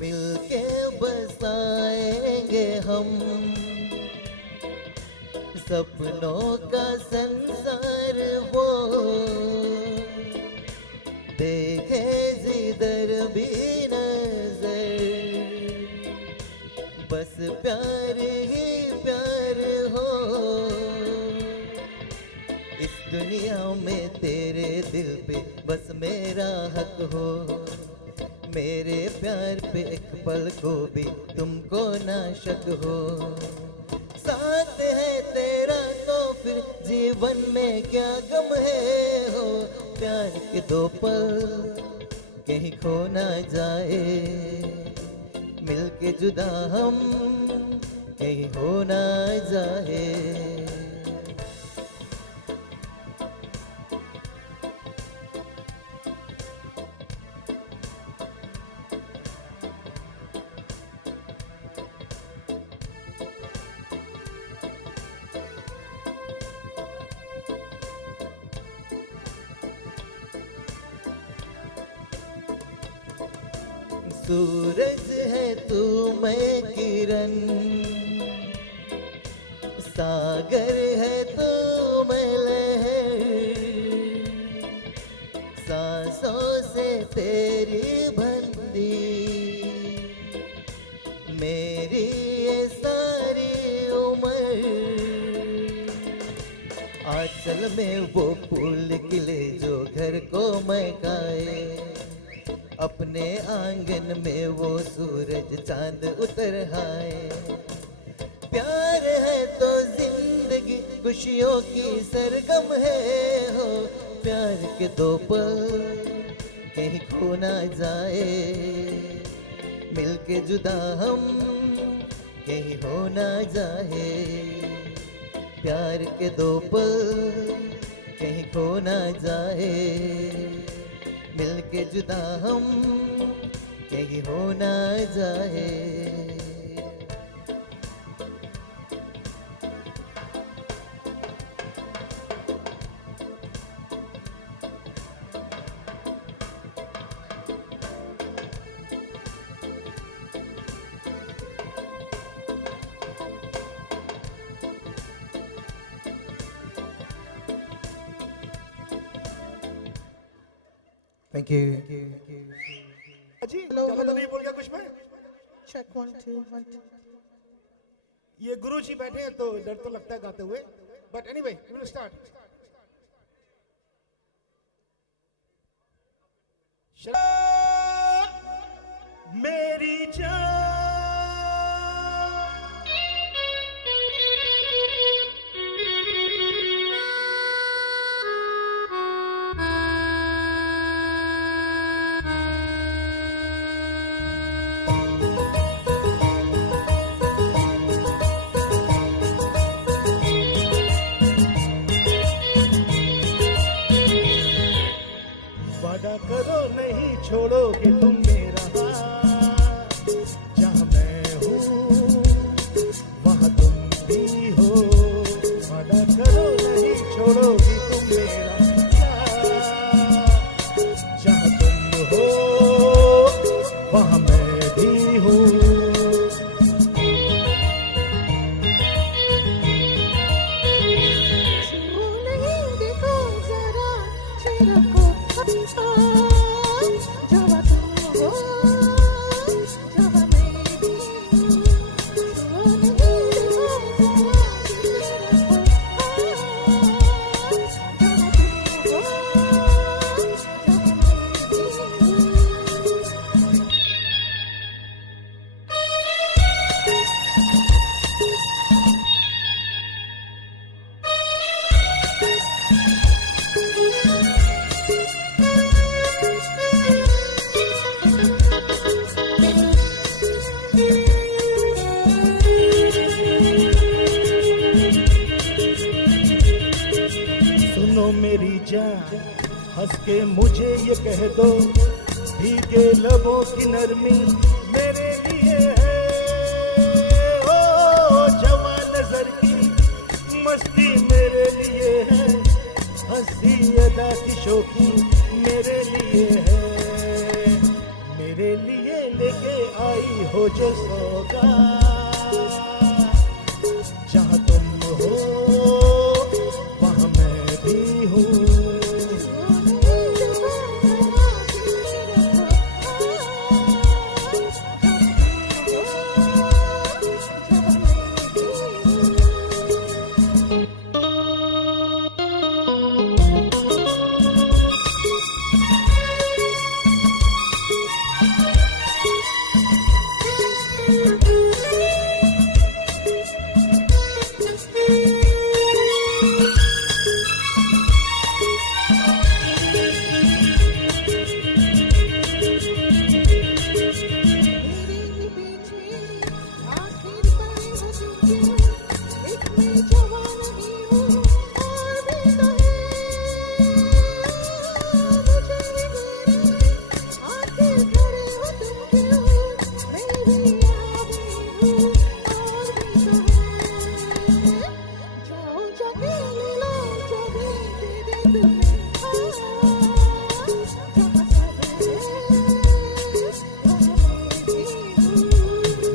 मिलके बसाएंगे हम सपनों का संसार वो, देखे जिधर भी नजर, बस प्यार ही प्यार हो। इस दुनिया में तेरे दिल पे बस मेरा हक हो, मेरे प्यार पे एक पल को भी तुमको ना शक हो। साथ है तेरा तो फिर जीवन में क्या गम है हो, प्यार के दो पल कहीं खो ना जाए, मिलके जुदा हम कहीं हो ना जाए। सूरज है तू मैं किरण, सागर है तू मैं लहर, सांसों से तेरी बंदी मेरी ये सारी उम्र। आंचल में वो फूल खिले जो घर को महकाए, अपने आंगन में वो सूरज चांद उतर आए। प्यार है तो जिंदगी खुशियों की सरगम है हो, प्यार के दो पल कहीं खो ना जाए, मिलके जुदा हम कहीं हो ना जाए। प्यार के दो पल कहीं खो ना जाए, मिलके जुदा हम कहीं हो ना जाए। थैंक यू जी ज्यादा तो नहीं बोल गया कुछ मैं Check 1 2 1 2. ये गुरु जी बैठे हैं तो डर तो लगता है गाते हुए but anyway we will start मेरी जान वादा करो नहीं छोड़ोगे तुम मेरा हाथ जहाँ मैं हूँ वहाँ तुम भी हो वादा करो नहीं छोड़ोगे तुम मेरा साथ जहाँ तुम हो वहाँ मैं भी हूँ सुनो मेरी जान हंस के मुझे ये कह दो भीगे लबों की नरमी मेरे लिए है ओ जवान नजर की मस्ती मेरे लिए है हंसी अदा की शौकी मेरे लिए है मेरे लिए लेके आई हो जो सौगात जहाँ तुम हो वहाँ मैं भी हूँ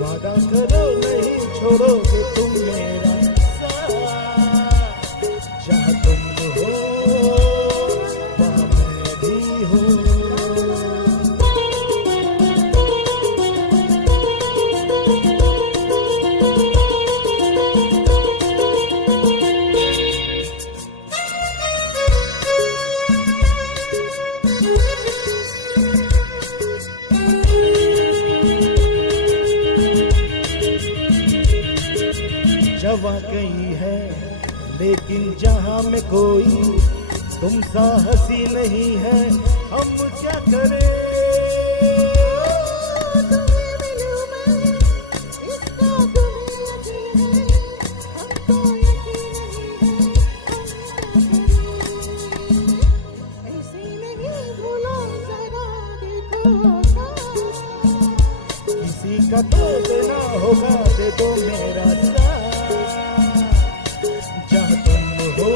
वादा करो नहीं छोड़ोगे तुम मेरा साथ जहाँ तुम हो वहाँ मैं भी हूँ जवा कहीं है लेकिन जहाँ में कोई तुम सा हंसी नहीं है हम क्या करें किसी का तो देना होगा दे दो मेरा साथ जहाँ तुम हो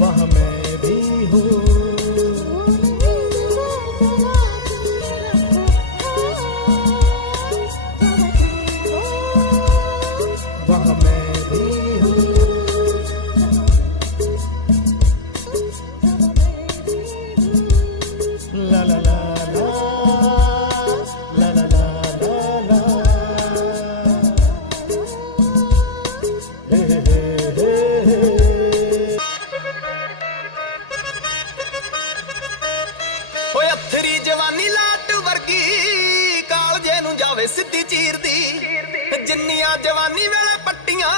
वहाँ मैं भी हूँ वहाँ मैं भी हूँ ਜਾਵੇ ਸਿੱਧੀ ਚੀਰਦੀ ਜਿੰਨੀਆਂ ਜਵਾਨੀ ਵੇਲੇ ਪੱਟੀਆਂ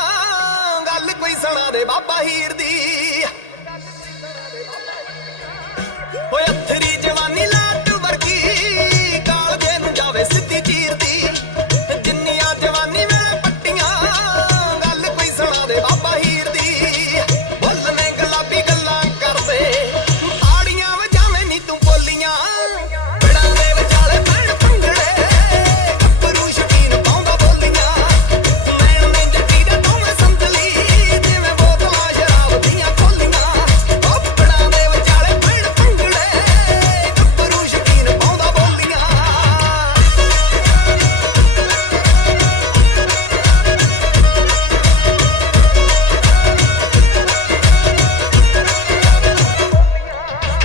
ਗੱਲ ਕੋਈ ਸੁਣਾ ਦੇ ਬਾਬਾ ਹੀਰ ਦੀ ਓਏ ਅਥਰੀ ਜਵਾਨੀ ਲਾਟ ਵਰਗੀ ਕਾਲਜੇ ਨੂੰ ਜਾਵੇ ਸਿੱਧੀ ਚੀਰਦੀ ਜਿੰਨੀਆਂ ਜਵਾਨੀ ਵੇਲੇ ਪੱਟੀਆਂ ਗੱਲ ਕੋਈ ਸੁਣਾ ਦੇ ਬਾਬਾ ਹੀਰ ਦੀ ਬੋਲਨੇ ਗੁਲਾਬੀ ਗੱਲਾਂ ਕਰਦੇ ਤਾੜੀਆਂ ਵਜਾਵੇਂ ਨੀ ਤੂੰ ਬੋਲੀਆਂ ਪਿੜਾਂ ਦੇ ਵਿਚਾਲੇ ਪੈਣ ਭੰਗੜੇ ਗੱਭਰੂ ਸ਼ਕੀਨ ਪਾਉਂਦਾ ਬੋਲੀਆਂ ਨੈਣ ਨੇ ਜੱਟੀ ਦੇ ਦੋਵੇਂ ਸੰਤਲੀ ਜਿਵੇਂ ਬੋਤਲਾਂ ਸ਼ਰਾਬ ਦੀਆਂ ਖੋਲੀਆਂ ਉਹ ਪਿੜਾਂ ਦੇ ਵਿਚਾਲੇ ਪੈਣ ਭੰਗੜੇ ਗੱਭਰੂ ਸ਼ਕੀਨ ਪਾਉਂਦਾ ਬੋਲੀਆਂ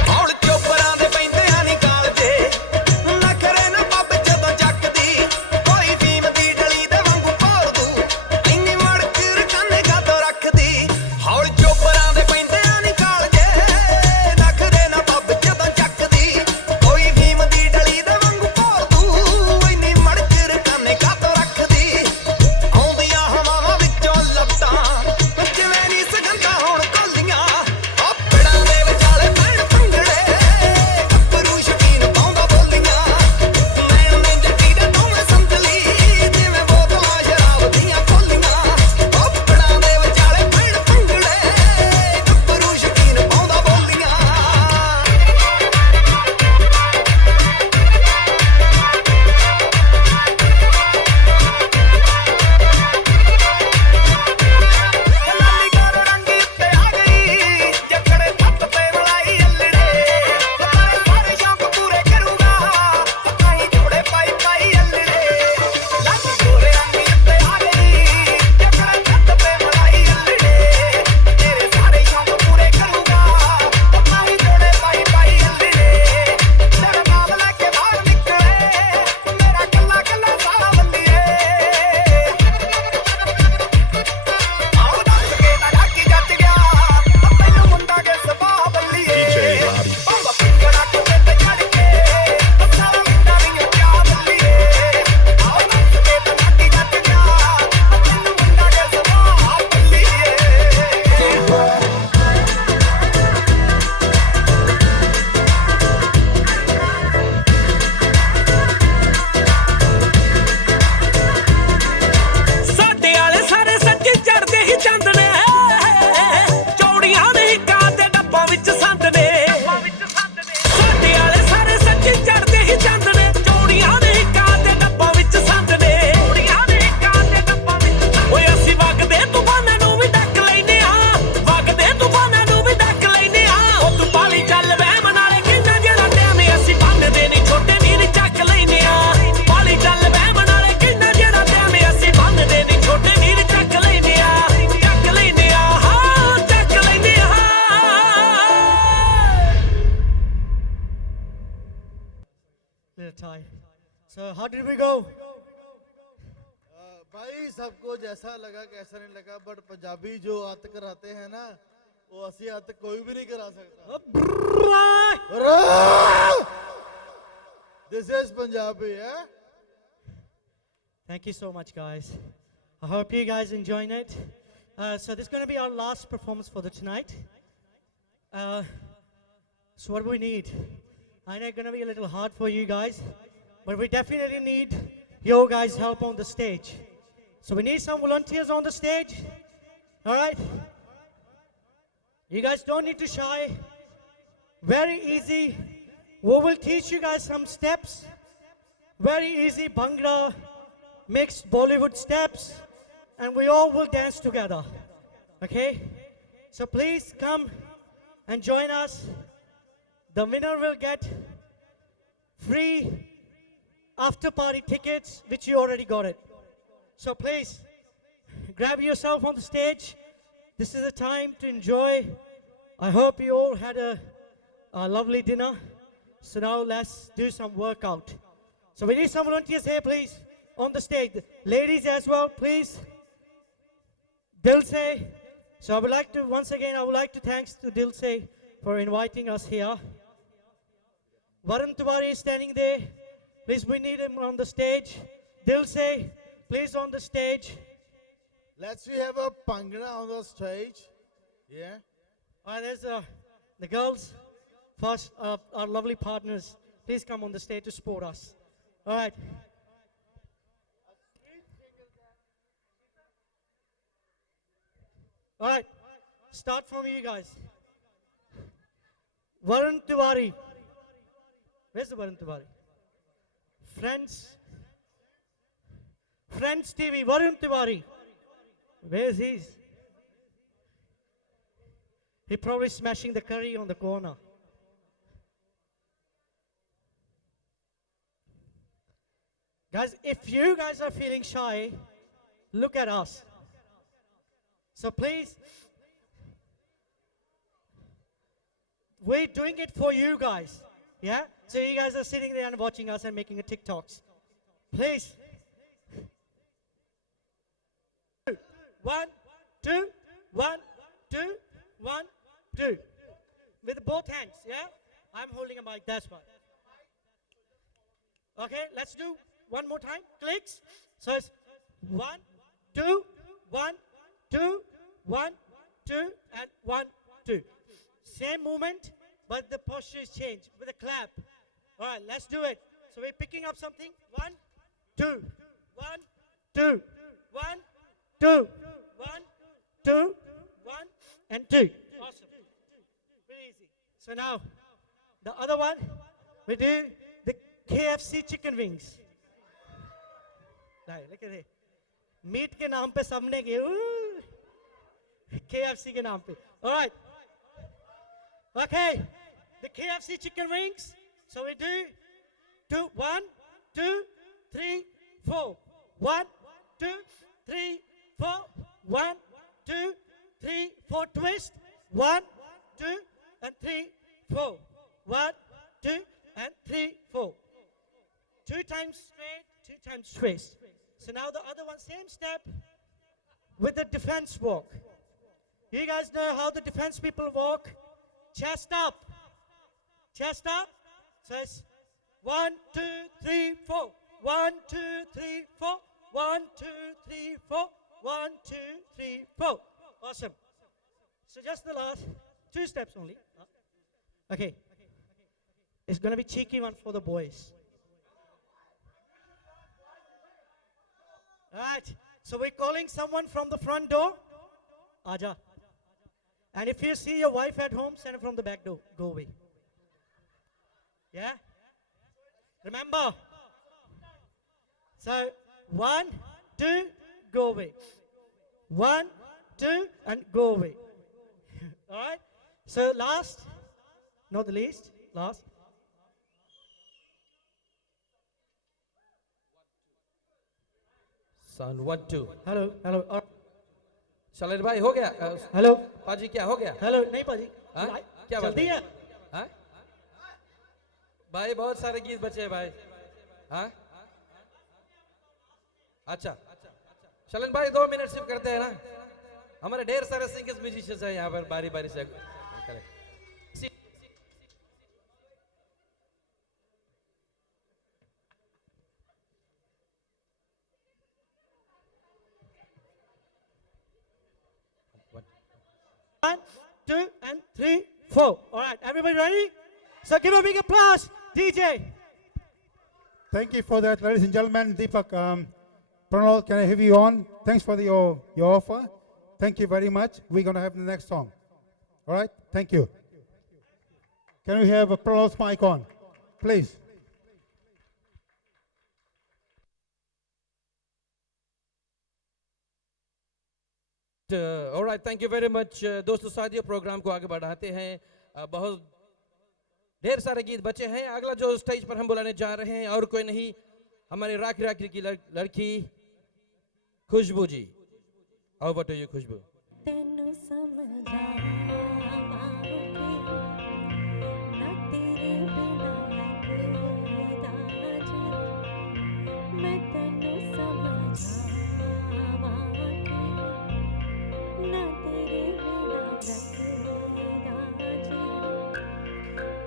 ਹੌਲ ਚੋਪਰਾਂ ਦੇ ਪੈਂਦਿਆਂ ਨੀ ਕਾਲਜੇ ਨਖਰੇ ਨਾ ਪੱਬ ਜਦੋਂ ਚੱਕਦੀ ਕੋਈ ਫੀਮ ਦੀ ਡਲੀ ਦੇ ਵਾਂਗੂ ਭੋਰ ਦੂ ਇੰਨੀ ਮੜਕ ਰਕਾਨੇ ਕਾਤੋਂ ਰੱਖਦੀ ਹੌਲ ਚੋਪਰਾਂ ਦੇ ਪੈਂਦਿਆਂ ਨੀ ਕਾਲਜੇ ਨਖਰੇ ਨਾ ਪੱਬ ਜਦੋਂ ਚੱਕਦੀ ਕੋਈ ਫੀਮ ਦੀ ਡਲੀ ਦੇ ਵਾਂਗੂ ਭੋਰ ਦੂ ਇੰਨੀ ਮੜਕ ਰਕਾਨੇ ਕਾਤੋਂ ਰੱਖਦੀ ਆਉਂਦੀਆਂ ਹਵਾਵਾਂ ਵਿੱਚੋਂ ਲੱਤਾਂ ਜਿਵੇਂ ਨੀ ਸਗੰਧਾਂ ਹੋਣ ਕੋਲੀਆਂ ਉਹ ਪਿੜਾਂ ਦੇ ਵਿਚਾਲੇ ਪੈਣ ਭੰਗੜੇ ਗੱਭਰੂ ਸ਼ਕੀਨ ਪਾਉਂਦਾ ਬੋਲੀਆਂ ਨੈਣ ਨੇ ਜੱਟੀ ਦੇ ਦੋਵੇਂ ਸੰਤਲੀ ਜਿਵੇਂ ਬੋਤਲਾਂ ਸ਼ਰਾਬ ਦੀਆਂ ਖੋਲੀਆਂ ਉਹ ਪਿੜਾਂ ਦੇ ਵਿਚਾਲੇ ਪੈਣ ਭੰਗੜੇ ਗੱਭਰੂ ਸ਼ਕੀਨ ਪਾਉਂਦਾ ਬੋਲੀਆਂ ਲਾਲੀ ਗੋਰ ਰੰਗੀ ਉੱਤੇ ਆ ਗਈ ਜੱਕੜੇ ਥੱਪ ਤੇ ਮਲਾਈ ਅੱਲੜੇ ਸਾਰੇ ਸਾਰੇ ਸ਼ੌਕ ਪੂਰੇ ਕਰੂਗਾ ਕਾਈ ਜੋੜੇ ਪਾਈ ਪਾਈ ਅੱਲੜੇ ਲਾਲੀ ਗੋਰ ਰੰਗੀ ਉੱਤੇ ਆ ਗਈ ਜੱਕੜੇ ਥੱਪ ਤੇ ਮਲਾਈ ਅੱਲੜੇ ਤੇਰੇ ਸਾਰੇ ਸ਼ੌਕ ਪੂਰੇ ਕਰੂਗਾ ਕਾਈ ਜੋੜੇ ਪਾਈ ਪਾਈ ਅੱਲੜੇ ਤੇਰਾ ਨਾਮ ਲੈ ਕੇ ਬਾਹਰ ਨਿਕਲੇ ਮੇਰਾ ਕੱਲਾ ਕੱਲਾ ਸਾਰਾ ਬੱਲੀਏ ਆਉ ਦੱਸ ਕੇ ਨਾ ਢਾਕੀ ਜੱਟ ਗਿਆ ਤੈਨੂੰ ਮੁੰਡਾ ਕੇ ਸੁਭਾਅ ਬੱਲੀਏ ਬਾਬਾ ਪਿੰਗੜਾ ਕੋਤੇ ਤੇ ਚੜ ਕੇ ਸਾਰਾ ਮੁੰਡਾ ਨਹੀਂ ਕਿਆ ਬੱਲੀਏ ਆਉ ਦੱਸ ਕੇ ਨਾ ਢਾਕੀ ਜੱਟ ਗਿਆ ਤੈਨੂੰ ਮੁੰਡਾ ਕੇ ਸੁਭਾਅ ਬੱਲੀਏ ਸਾਡੇ ਵਾਲੇ ਸਾਰੇ ਸੱਚੀ ਚੜਦੇ ਹੀ ਚੰਦ ਨੇ ਚੌੜੀਆਂ ਦੇ ਹਿੱਕਾਂ ਤੇ ਡੱਬਾਂ ਵਿੱਚ ਸੰਦ ਨੇ ਸਾਡੇ ਵਾਲੇ ਸਾਰੇ ਸੱਚੀ ਚੜਦੇ ਹੀ ਚੰਦ ਨੇ ਚੌੜੀਆਂ ਦੇ ਹਿੱਕਾਂ ਤੇ ਡੱਬਾਂ ਵਿੱਚ ਸੰਦ ਨੇ ਓਏ ਅਸੀਂ ਵਗਦੇ ਤੂਫਾਨਾਂ ਨੂੰ ਵੀ ਡੱਕ ਲੈਨੇ ਆ ਵਗਦੇ ਤੂਫਾਨਾਂ ਨੂੰ ਵੀ ਡੱਕ ਲੈਨੇ ਆ ਉਹ ਤੂੰ ਪਾਲੀ ਚੱਲ ਵਹਿਮ ਨਾਲੇ ਕਿੰਨਾ ਜਿਹੜਾ ਟਾਈਮ ਅਸੀਂ ਬੰਨਦੇ ਨਹੀਂ ਛੋਟੇ ਨੀਰ ਚੱਕ ਲੈਨੇ ਆ ਪਾਲੀ ਚੱਲ ਵਹਿਮ ਨਾਲੇ ਕਿੰਨਾ ਜਿਹੜਾ ਟਾਈਮ ਅਸੀਂ ਬੰਨਦੇ ਨਹੀਂ ਛੋਟੇ ਨੀਰ ਚੱਕ ਲੈਨੇ ਆ ਹਾਂ ਚੱਕ ਲੈਨੇ ਆ Little tie. So how did we go? भाई सबको जैसा लगा कैसा नहीं लगा बट पंजाबी जो अत कराते हैं ना वो असली अत कोई भी नहीं करा सकता दिस इज पंजाबी है Thank you so much, guys. I hope you guys enjoying it. So this is going to be our last performance for the tonight. So what do we need? I know it's going to be a little hard for you guys, but we definitely need your guys' help on the stage. So we need some volunteers on the stage. All right? You guys don't need to shy. Very easy. We will teach you guys some steps. Very easy Bhangra, mixed Bollywood steps, and we all will dance together. Okay? So please come and join us. The winner will get free after party tickets, which you already got it. So please grab yourself on the stage. This is the time to enjoy. I hope you all had a lovely dinner. So now let's do some workout. So we need some volunteers here, please, on the stage. Ladies as well, please. Dilse. So I would like to, once again, I would like to thanks to Dilse for inviting us here. Varun Tiwari is standing there. Please, we need him on the stage. Dilse, please on the stage. Let's we have a Pangra on the stage. Yeah. All right, there's the girls. First, our lovely partners. Please come on the stage to support us. All right. All right. Start from you guys. Varun Tiwari. Where's the Varun Tiwari? Friends. Friends TV. Varun Tiwari. Where's he? He probably smashing the curry on the corner. Guys, if you guys are feeling shy, look at us. So please, we're doing it for you guys. Yeah? So you guys are sitting there and watching us and making a TikToks. Please. 1, 2, 1, 2, 1, 2. With both hands, yeah? I'm holding a mic, that's why. Okay, let's do one more time. Clicks. So it's 1, 2, 1, 2, 1, 2, and 1, 2. Same movement, but the posture is changed with a clap. All right, let's do it. So we're picking up something. 1, 2, 1, 2, 1, 2, 1, 2, 1, and 2. Awesome. Very easy. So now, the other one, we do the KFC chicken wings. Right, look at it. Meat के नाम पे सबने के KFC के नाम पे. All right. Okay. The KFC chicken wings. So we do 1, 2, 3, 4. 1, 2, 3, 4. 1, 2, 3, 4. Twist. 1, 2, and 3, 4. 1, 2, and 3, 4. 2 times straight, 2 times twist. So now the other one, same step with the defense walk. You guys know how the defense people walk? Chest up. Chest up. So it's 1, 2, 3, 4. 1, 2, 3, 4. 1, 2, 3, 4. 1, 2, 3, 4. Awesome. So just the last 2 steps only. Okay. It's going to be cheeky one for the boys. All right. So we're calling someone from the front door. Aja. And if you see your wife at home, send her from the back door. Go away. Yeah? Remember. So 1, 2, go away. 1, 2, and go away. All right? So last, not the least, last. Sound 1, 2. Hello, hello. शलेन भाई हो गया? Hello पाजी क्या हो गया? Hello नहीं पाजी हाँ? क्या बात जल्दी है? हाँ? भाई बहुत सारे गीत बचे हैं भाई. हाँ? अच्छा. शलेन भाई 2 मिनट सिर्फ करते हैं ना. हमारे ढेर सारे सिंगर्स म्यूजिशियंस हैं यहाँ पर बारी बारी से. One, 2, and 3, 4. All right, everybody ready? So give a big applause, DJ. Thank you for that, ladies and gentlemen. Deepak, Pranal, can I have you on? Thanks for your offer. Thank you very much. We're going to have the next song. All right? Thank you. Can we have Pranal's mic on, please? All right, thank you very much. दोस्तों साथियों programme को आगे बढ़ाते हैं. बहुत ढेर सारे गीत बचे हैं. अगला जो स्टेज पर हम बुलाने जा रहे हैं और कोई नहीं, हमारे राखी राखी की लड़की खुशबू जी. Over to you, खुशबू. तेनू समझावांगी ना तेरे बिना लगदा जी. मैं तेनू समझावांगी ना तेरे बिना लगदा जी.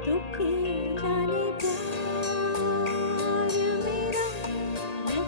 तू की जाने प्यार मेरा मैं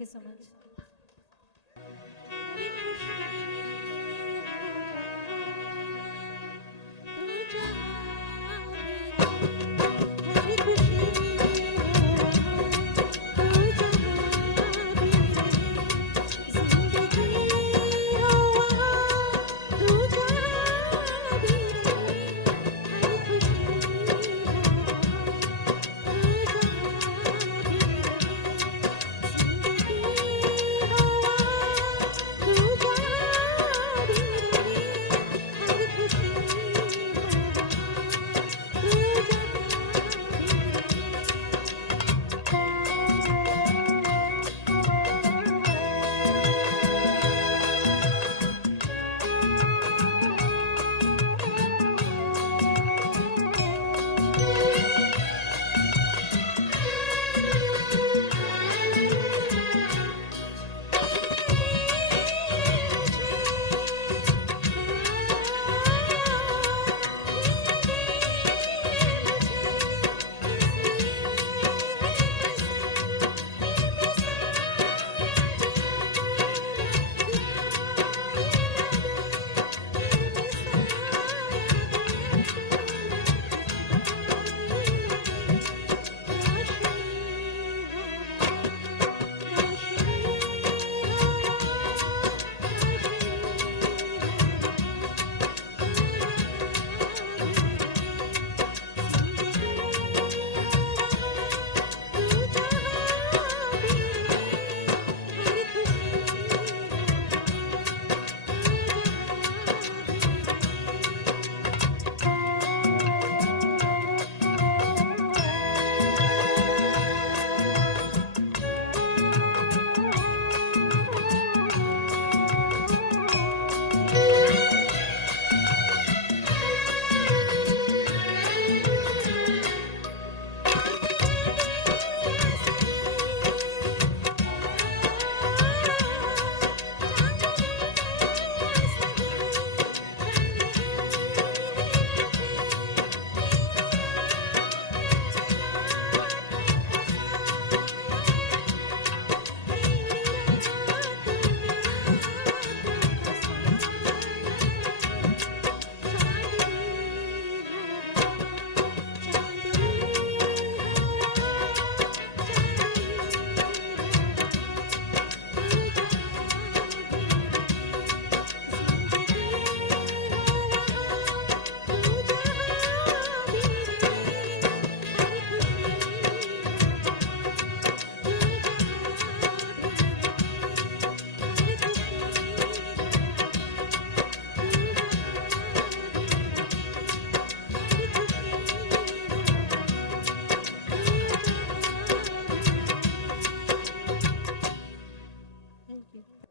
thank you so much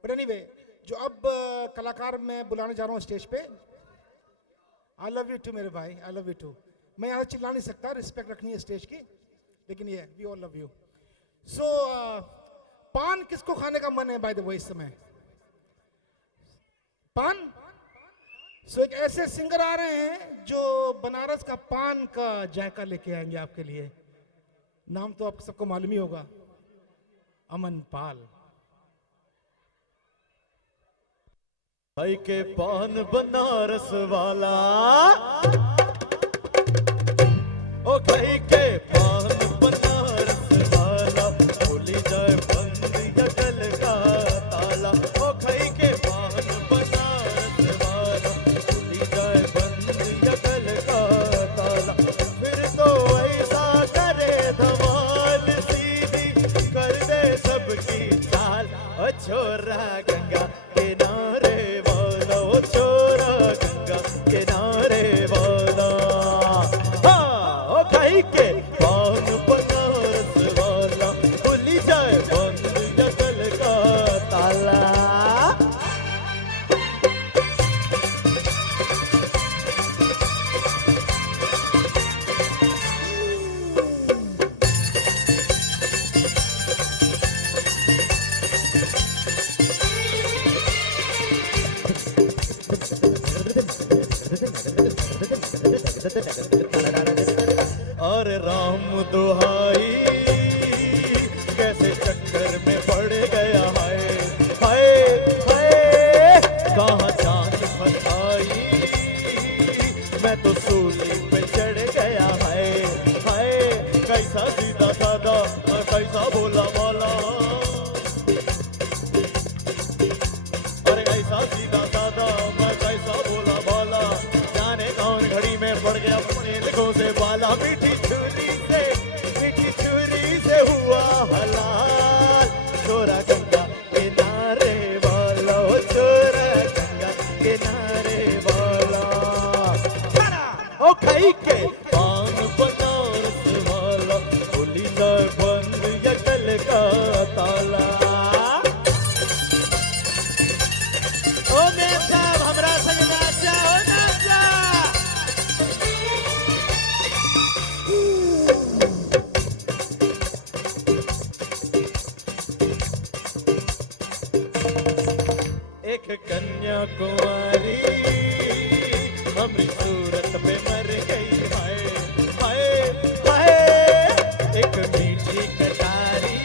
but anyway जो अब कलाकार मैं बुलाने जा रहा हूँ स्टेज पे, आई लव यू टू मेरे भाई, आई लव यू टू। मैं यहाँ चिल्ला नहीं सकता, रिस्पेक्ट रखनी है स्टेज की, लेकिन ये वी ऑल लव यू। सो पान किसको खाने का मन है बाय द वे इस समय? पान? सो एक ऐसे सिंगर आ रहे हैं जो बनारस का पान का जायका लेके आएंगे आपके लिए। नाम तो आप सबको मालूम ही होगा, अमन पाल। भाई के पान बनारस वाला, ओ खाई के पान बनारस वाला, बोली जाए बंद या गल का ताला। ओ खाई के पान बनारस वाला, बोली जाए बंद या गल का ताला। फिर तो ऐसा करे धमाल, सीधी कर दे सबकी चाल। ओ छोरा गंगा किनारे वाला, ओ छोरा गंगा किनारे वाला। हाँ, ओ खाई के पान बनारस वाला, खुली जाए बंद या गल का ताला। अरे राम दुहाई, कैसे चक्कर में पड़ गए कैसा सीधा साधा मैं कैसा भोला भाला अरे कैसा सीधा साधा मैं कैसा भोला भाला जाने कौन घड़ी में पड़ गया अपने लिखों से बाला मीठी छुरी से हुआ हलाल छोरा गंगा किनारे वाला ओ छोरा गंगा किनारे वाला ओ खाई के पान बनारस वाला बोली जाए बंद या कल का ताला ओ मेम साहब हमरा संग नाचा ओ नाचा एक कन्या कुंवारी हमरी सूरत पे मर गई हाय हाय हाय एक मीठी कटारी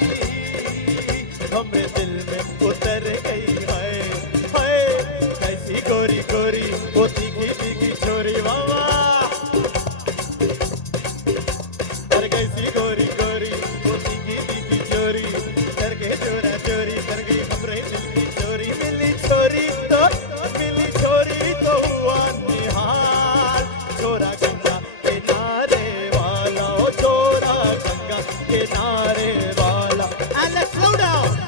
हमरे दिल में उतर गई हाय हाय कैसी गोरी गोरी वो तीखी तीखी छोरी वावा अरे कैसी गोरी गोरी वो तीखी तीखी चोरी करके चोरा चोरी कर गई हमरे दिल की चोरी मिली छोरी तो हुआ निहाल छोरा गंगा किनारे वाला ओ छोरा गंगा किनारे वाला एलेक्स स्लो डाउन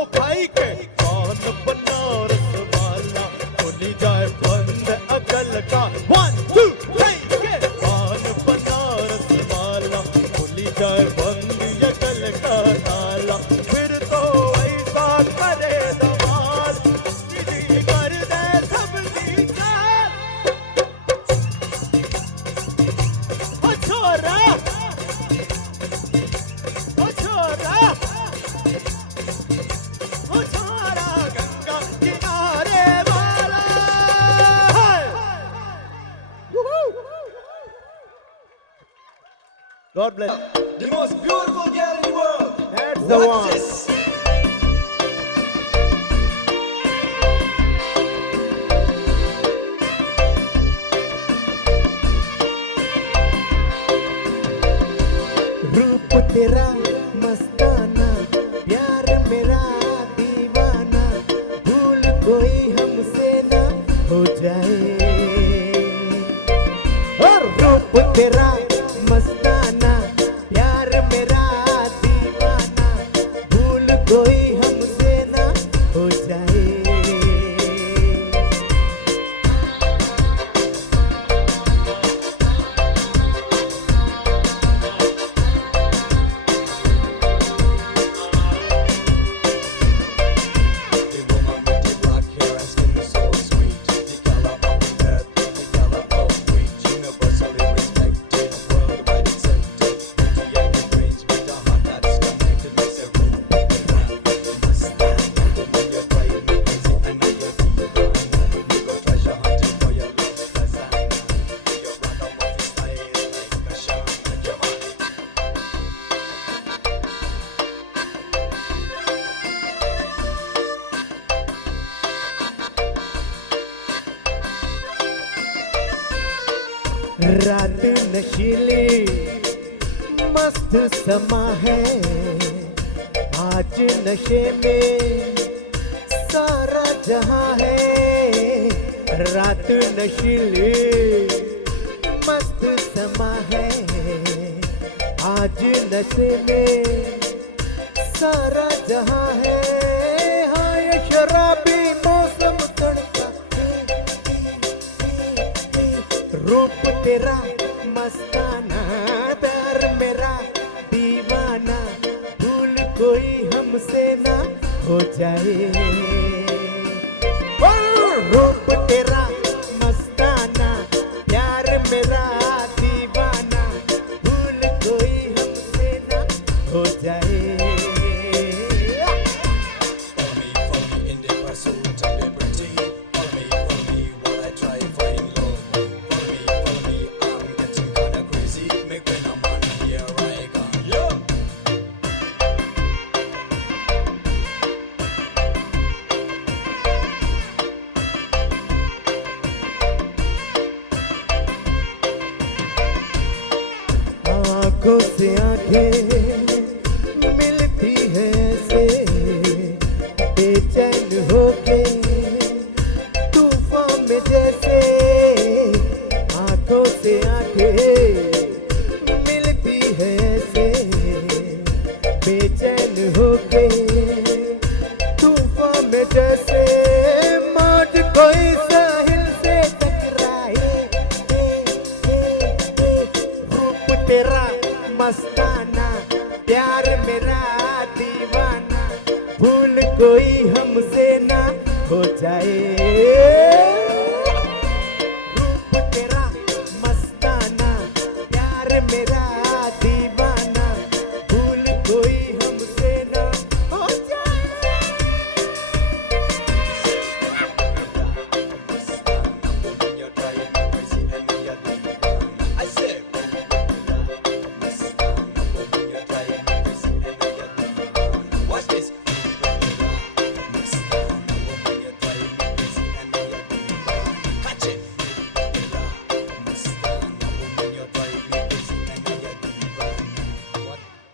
ओ खाई के कौन बनारस वाला खुली जाए बंद अकल का 1 2 3 के कौन बनारस वाला खुली जाए बंद अकल का ताला फिर तो ऐसा करे दवाल कर दे सबकी चाल ओ छोरा ओ छोरा ओ छोरा गंगा किनारे वाला God bless. The most beautiful girl in the world. That's the Watch one. this. रूप तेरा मस्ताना प्यार मेरा दीवाना भूल कोई हमसे ना हो जाए और रूप तेरा मस्ताना प्यार मेरा दीवाना भूल कोई हमसे ना हो जाए रात नशीली मस्त समा है आज नशे में सारा जहां है रात नशीली मस्त समा है आज नशे में सारा जहां है हाँ ये शराबी मौसम तड़का रूप तेरा मस्ताना प्यार मेरा दीवाना भूल कोई हमसे ना हो जाए रूप तेरा मस्ताना प्यार मेरा दीवाना भूल कोई हमसे ना हो जाए आंखों से आंखें है मिलती है से बेचैन होके तूफान में जैसे आंखों से आंखें मिलती है से बेचैन होके तूफान में जैसे मौज कोई साहिल से टकराए रूप तेरा मस्ताना प्यार मेरा दीवाना भूल कोई हमसे ना हो जाए रूप तेरा मस्ताना प्यार मेरा दीवाना भूल कोई हमसे ना हो जाए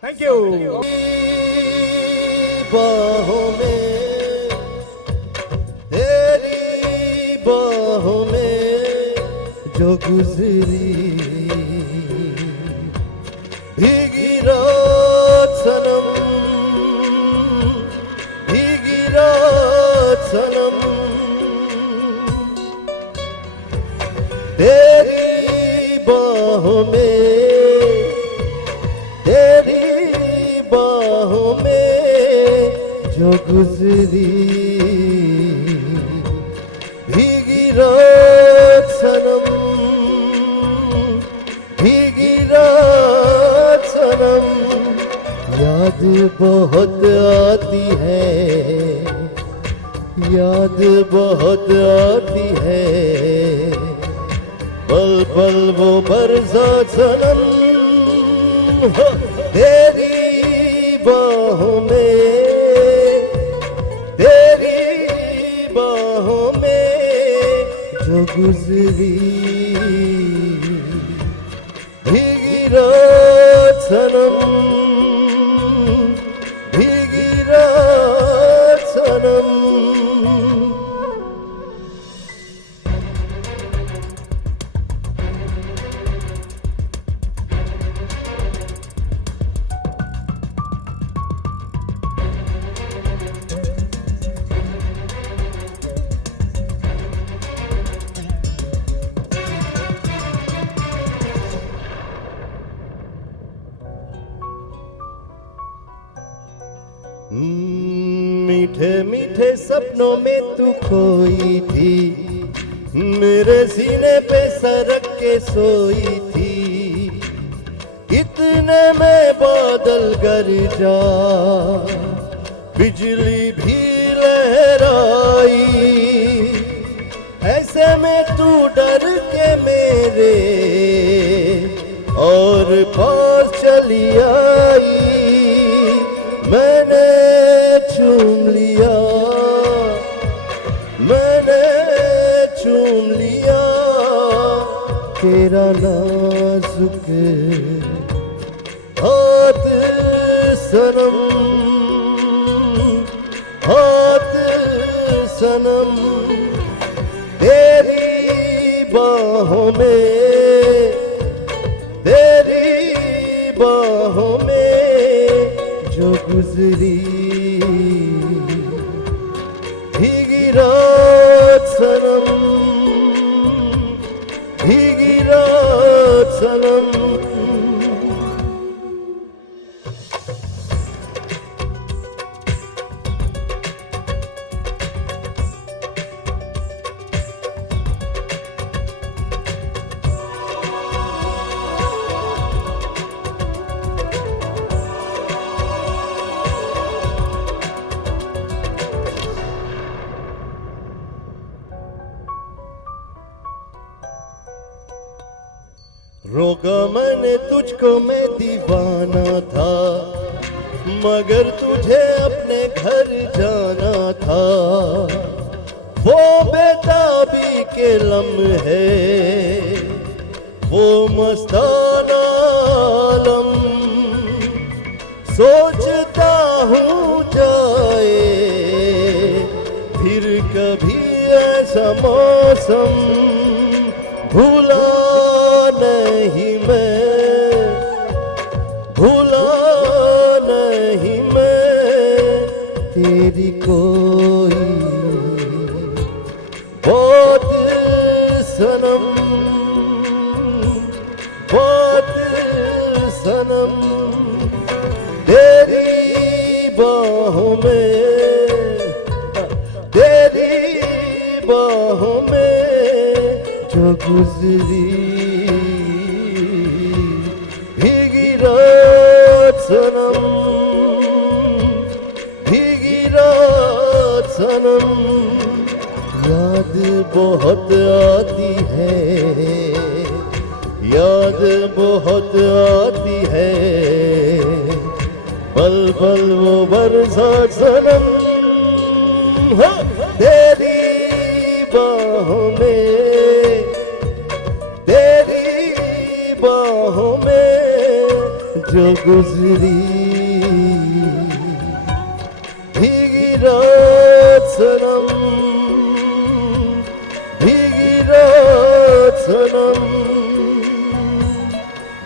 थैंक यू बाहों में तेरी बाहों में जो गुजरी भीगी रात सनम भीगी रात सनम तेरी बाहों में तेरी बाहों में जो गुजरी भीगी रात सनम भीगी रात सनम याद बहुत आती है याद बहुत आती है पल पल वो बरसात सनम तेरी बाहों में तेरी बाहों में जो गुजरी भीगी रात सनम भीगी रात सनम मीठे मीठे सपनों में तू खोई थी मेरे सीने पे सरक के सोई थी इतने में बादल गरजा बिजली भी लहराई ऐसे में तू डर के मेरे और पास चली आई मैंने चूम लिया मैंने चूम लिया तेरा नाजुक हाथ सनम हाथ सनम तेरी बाहों में तेरी बाहों में जो गुजरी भीगी रात सनम भीगी रात सनम रोका मैंने तुझको मैं दीवाना था मगर तुझे अपने घर जाना था वो बेताबी के लम्हे वो मस्ताना आलम सोचता हूँ जाए फिर कभी ऐसा मौसम, भूला नहीं मैं, भूला नहीं मैं तेरी कोई बहुत सनम, बहुत सनम तेरी बाहों में, तेरी बाहों में जो गुजरी भीगी रात सनम, भीगी रात सनम याद बहुत आती है, याद बहुत आती है, पल पल वो बरसा सनम, हाँ, तेरी बाहों में, तेरी बाहों में जो गुजरी भीगी रात सनम, भीगी रात सनम,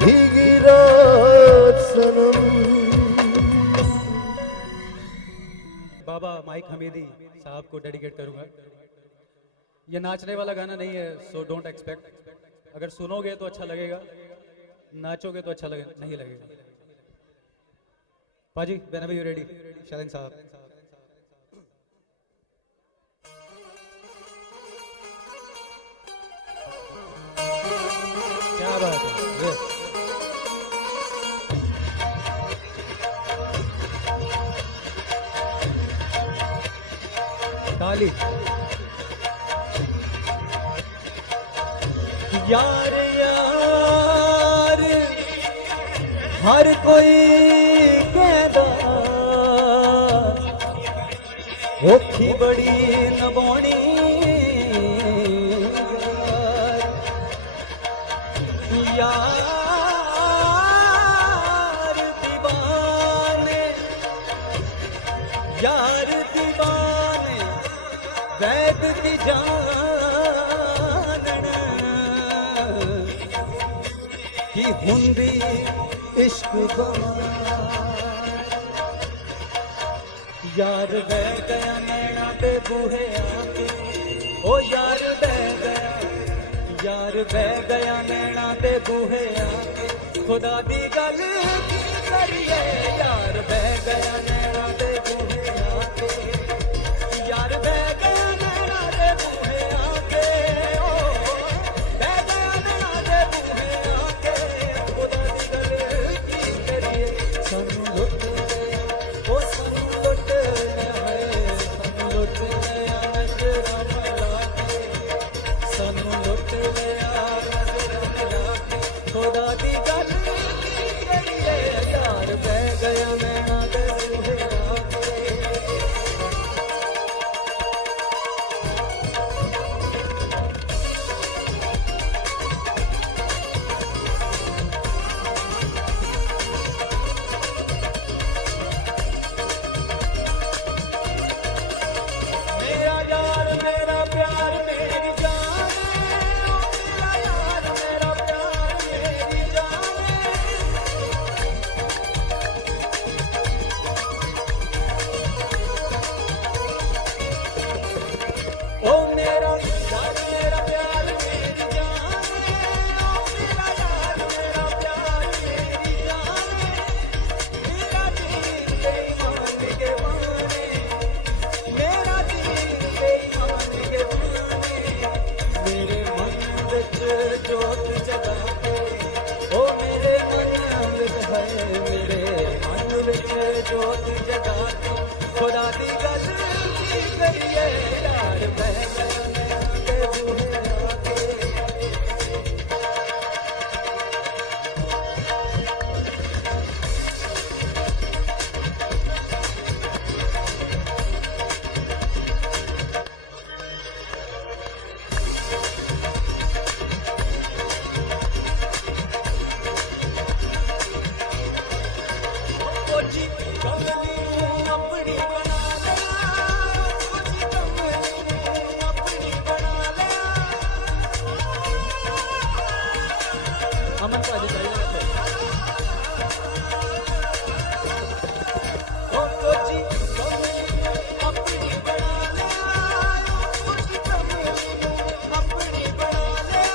भीगी रात सनम। बाबा माइक हमीदी साहब को डेडिकेट करूंगा। ये नाचने वाला गाना नहीं है, सो डोंट एक्सपेक्ट। अगर सुनोगे तो अच्छा लगेगा, नाचोगे तो अच्छा नहीं लगेगा। पाजी whenever you ready, शैलेन साहब। क्या बात है, ताली। यार यार हर कोई कहदा औखी बड़ी नबाणी, यार दीवाने, यार दीवाने वैद की जानन की हुंदी इश्क यार बह गया नैना पे बूहे आके, ओ यार बह गया, यार बह गया नैना पे बूहे आके, खुदा दी गल की करिए, यार बह गया नैना पे बूहे आके, यार बह गया नैना पे बूहे आके, ओ बह गया नैना पे बूहे आके, खुदा दी गल की करिए, सानू लुट गया, ओ सानू लुट गया है, सानू लुट गया नजरा मिला के, सानू लुट गया नजरा मिला के, खुदा दी गल की करिए, यार बह गया नैना पे बूहे आके। मेरा यार मेरा प्यार मेरी जान, ओ मेरा यार मेरा प्यार मेरी जान, ओ मेरा यार मेरा प्यार मेरी जान, ओ मेरा यार मेरा प्यार मेरी जान, मेरा दिल बेईमान के वाने, मेरा दिल बेईमान के वाने, मेरे मन विच जोत जगा के, ओ मेरे मन विच है, मेरे मन विच जोत जगा के, खुदा दी गल की करिए, यार बह गया नैना पे बूहे आके। ओ जी कमली अपनी बना ले, ओ जी कमली अपनी बना ले। अमन का जी ओ जी कमली अपनी बना ले, ओ जी कमली अपनी बना ले।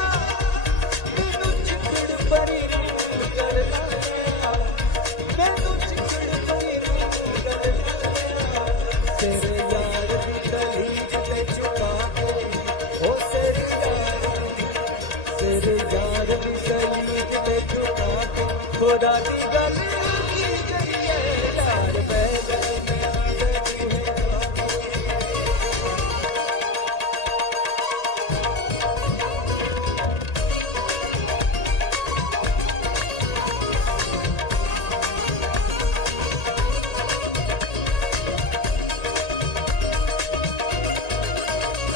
मैनू चिकड़ परी रूल कर लिया, मैनू चिकड़ परी रूल कर लिया। तेरे यार दी तलीक ते चुका के, ओ तेरे यार दी तलीक ते चुका के, खुदा दी गल की करिए यार बैगन में आलू है।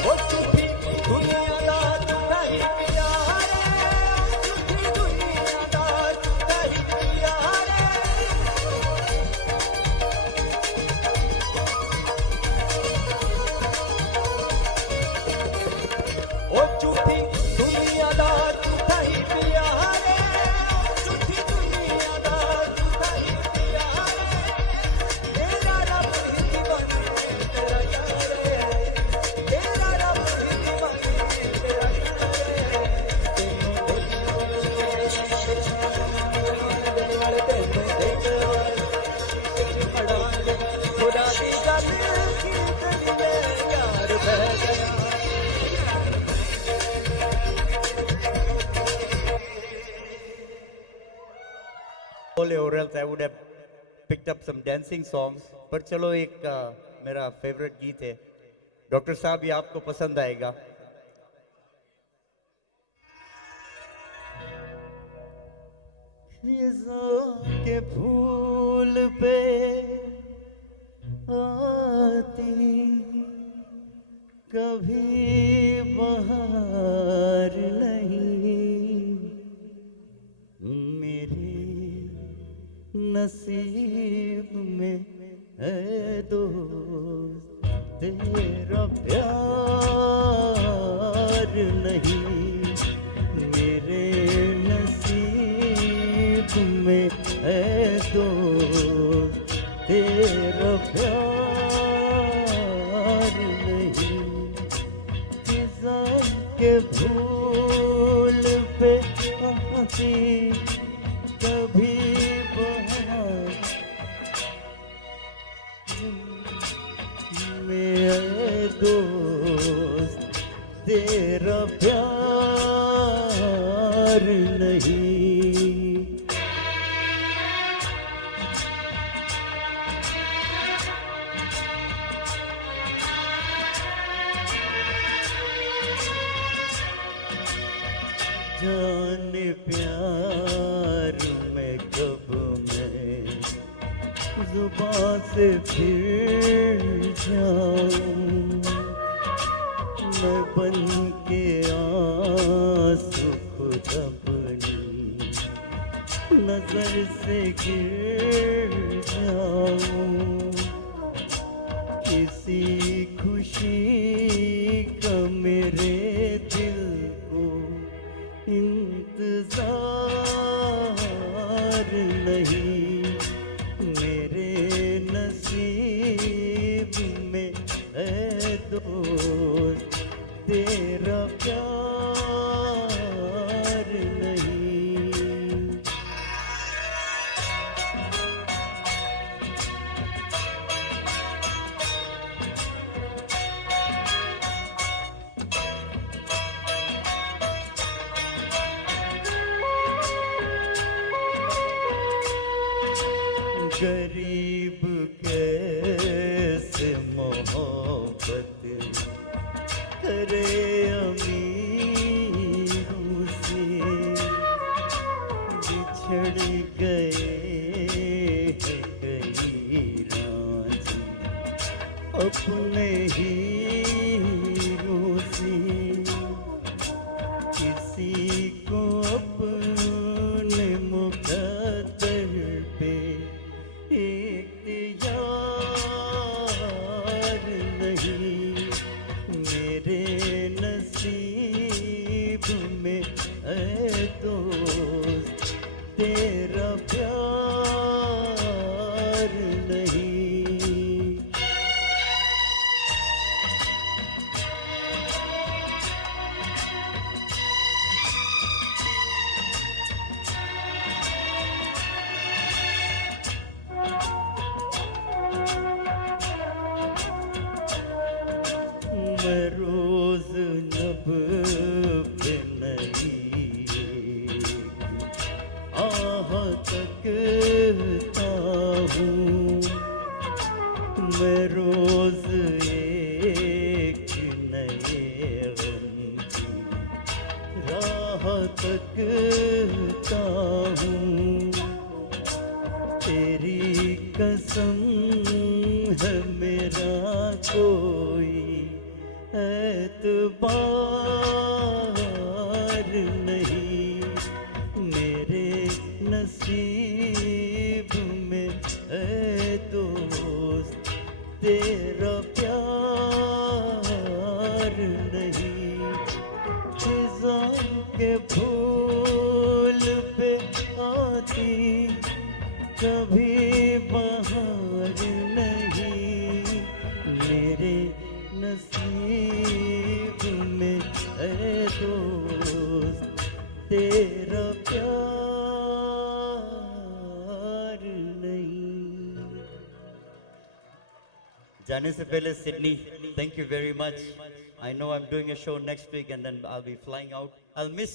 ओ झूठी दुनिया दा झूठा ही प्यार है, झूठी दुनिया दा झूठा ही प्यार है। ओ झूठी दुनिया दा झूठा ही प्यार है, झूठी दुनिया दा झूठा ही प्यार है। तेरा रब ही दीवाना तेरा यार है, तेरा रब ही दीवाना तेरा यार है। तेनू दिल वाले तेनू देख अड़ा ले, खुदा दी गल की करिए यार बह गया। Or else I would have picked up some dancing songs. पर चलो एक मेरा फेवरेट गीत है डॉक्टर साहब, ये आपको पसंद आएगा। फिज़ा के फूल पे आती कभी बहार नहीं, मेरे नसीब में है दोस्त तेरा प्यार नहीं, मेरे नसीब में है दोस्त तेरा प्यार नहीं। फिज़ा के फूल पे आती कभी बहार मेरे दोस्त तेरा प्यार नहीं। जाने प्यार में कब मैं जुबां से फिर जाऊं, मैं बन के आंसू खुद अपनी नजर से गिर जाऊं। किसी खुशी का मेरे दिल को इंतजार नहीं, मेरे नसीब में है दोस्त तेरा प्यार नहीं। गरीब कैसे मोहब्बत करे अमीरों से, बिछड़ गए हैं कई राज़ी अपने हीरों से। किसी को अपने मुकद्दर पे मैं रोज लब पे नहीं आह तकता हूँ, मैं रोज एक नए गम की राह तकता हूँ। तेरी कसम है मेरा कोई एतबार नहीं, मेरे नसीब में है दोस्त तेरा प्यार नहीं। खिज़ां के फूल पे आती कभी बहार नहीं, मेरे नसीब में है दोस्त तेरा प्यार नहीं। जाने से पहले Sydney, thank you very much. I know I'm doing a show next week and then I'll be flying out. I'll miss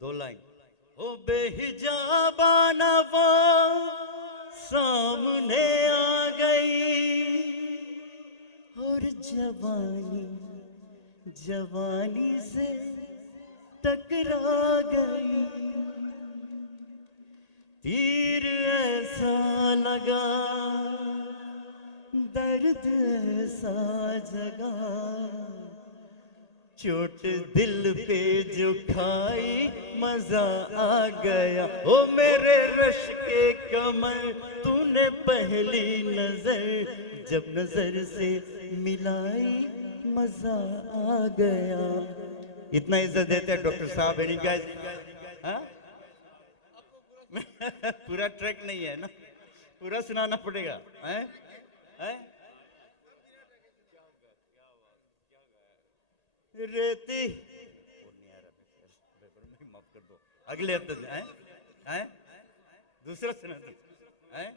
दो लाइन। ओ बेहिजाबा नवा सामने आ गई और जवानी जवानी से टकरा गई, तीर ऐसा लगा दर्द ऐसा जगा, चोट दिल पे जो खाई मजा आ गया। ओ मेरे रश के कमर तूने पहली नजर जब नजर से मिलाई मजा आ गया। इतना इज्जत देते हैं डॉक्टर साहब। एनी गाइस, हाँ? पूरा ट्रैक नहीं है ना, पूरा सुनाना पड़ेगा। हैं? हैं? रेती माफ कर दो, अगले हफ्ते हैं? हैं? दूसरा सुना दो। हैं?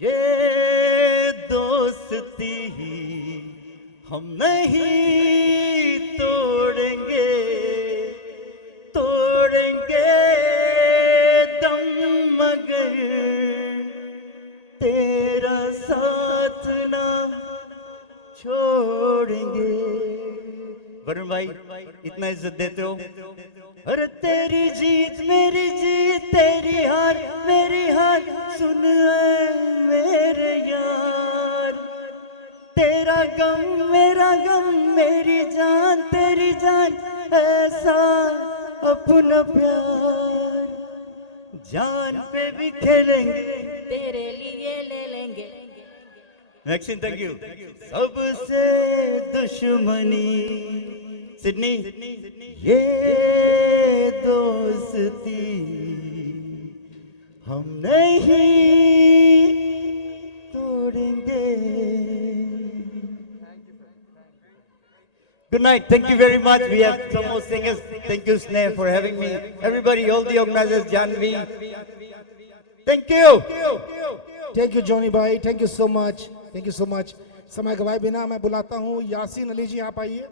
ये दोस्ती हम नहीं तोड़ेंगे, तोड़ेंगे दम मगर तेरा साथ ना छोड़ेंगे। वरुण भाई इतना इज्जत देते हो। अरे तेरी जीत मेरी जीत, तेरी हार मेरी हार, सुन मेरे यार, तेरा गम मेरा गम, मेरी जान तेरी जान, ऐसा अपना प्यार जान पे भी खेलेंगे, तेरे लिए ले लेंगे। Maxine thank you. सबसे दुश्मनी सिडनी, ये दोस्ती हम नहीं तोड़ेंगे। Good night. Thank you very much. We have some more singers. Thank you, Sneh, for having me. Everybody, all the organizers, Janvi. Thank you. Thank you Johnny भाई, thank you so much, thank you so much. समय गवाए बिना मैं बुलाता हूँ यासीन अली जी, आप आइए।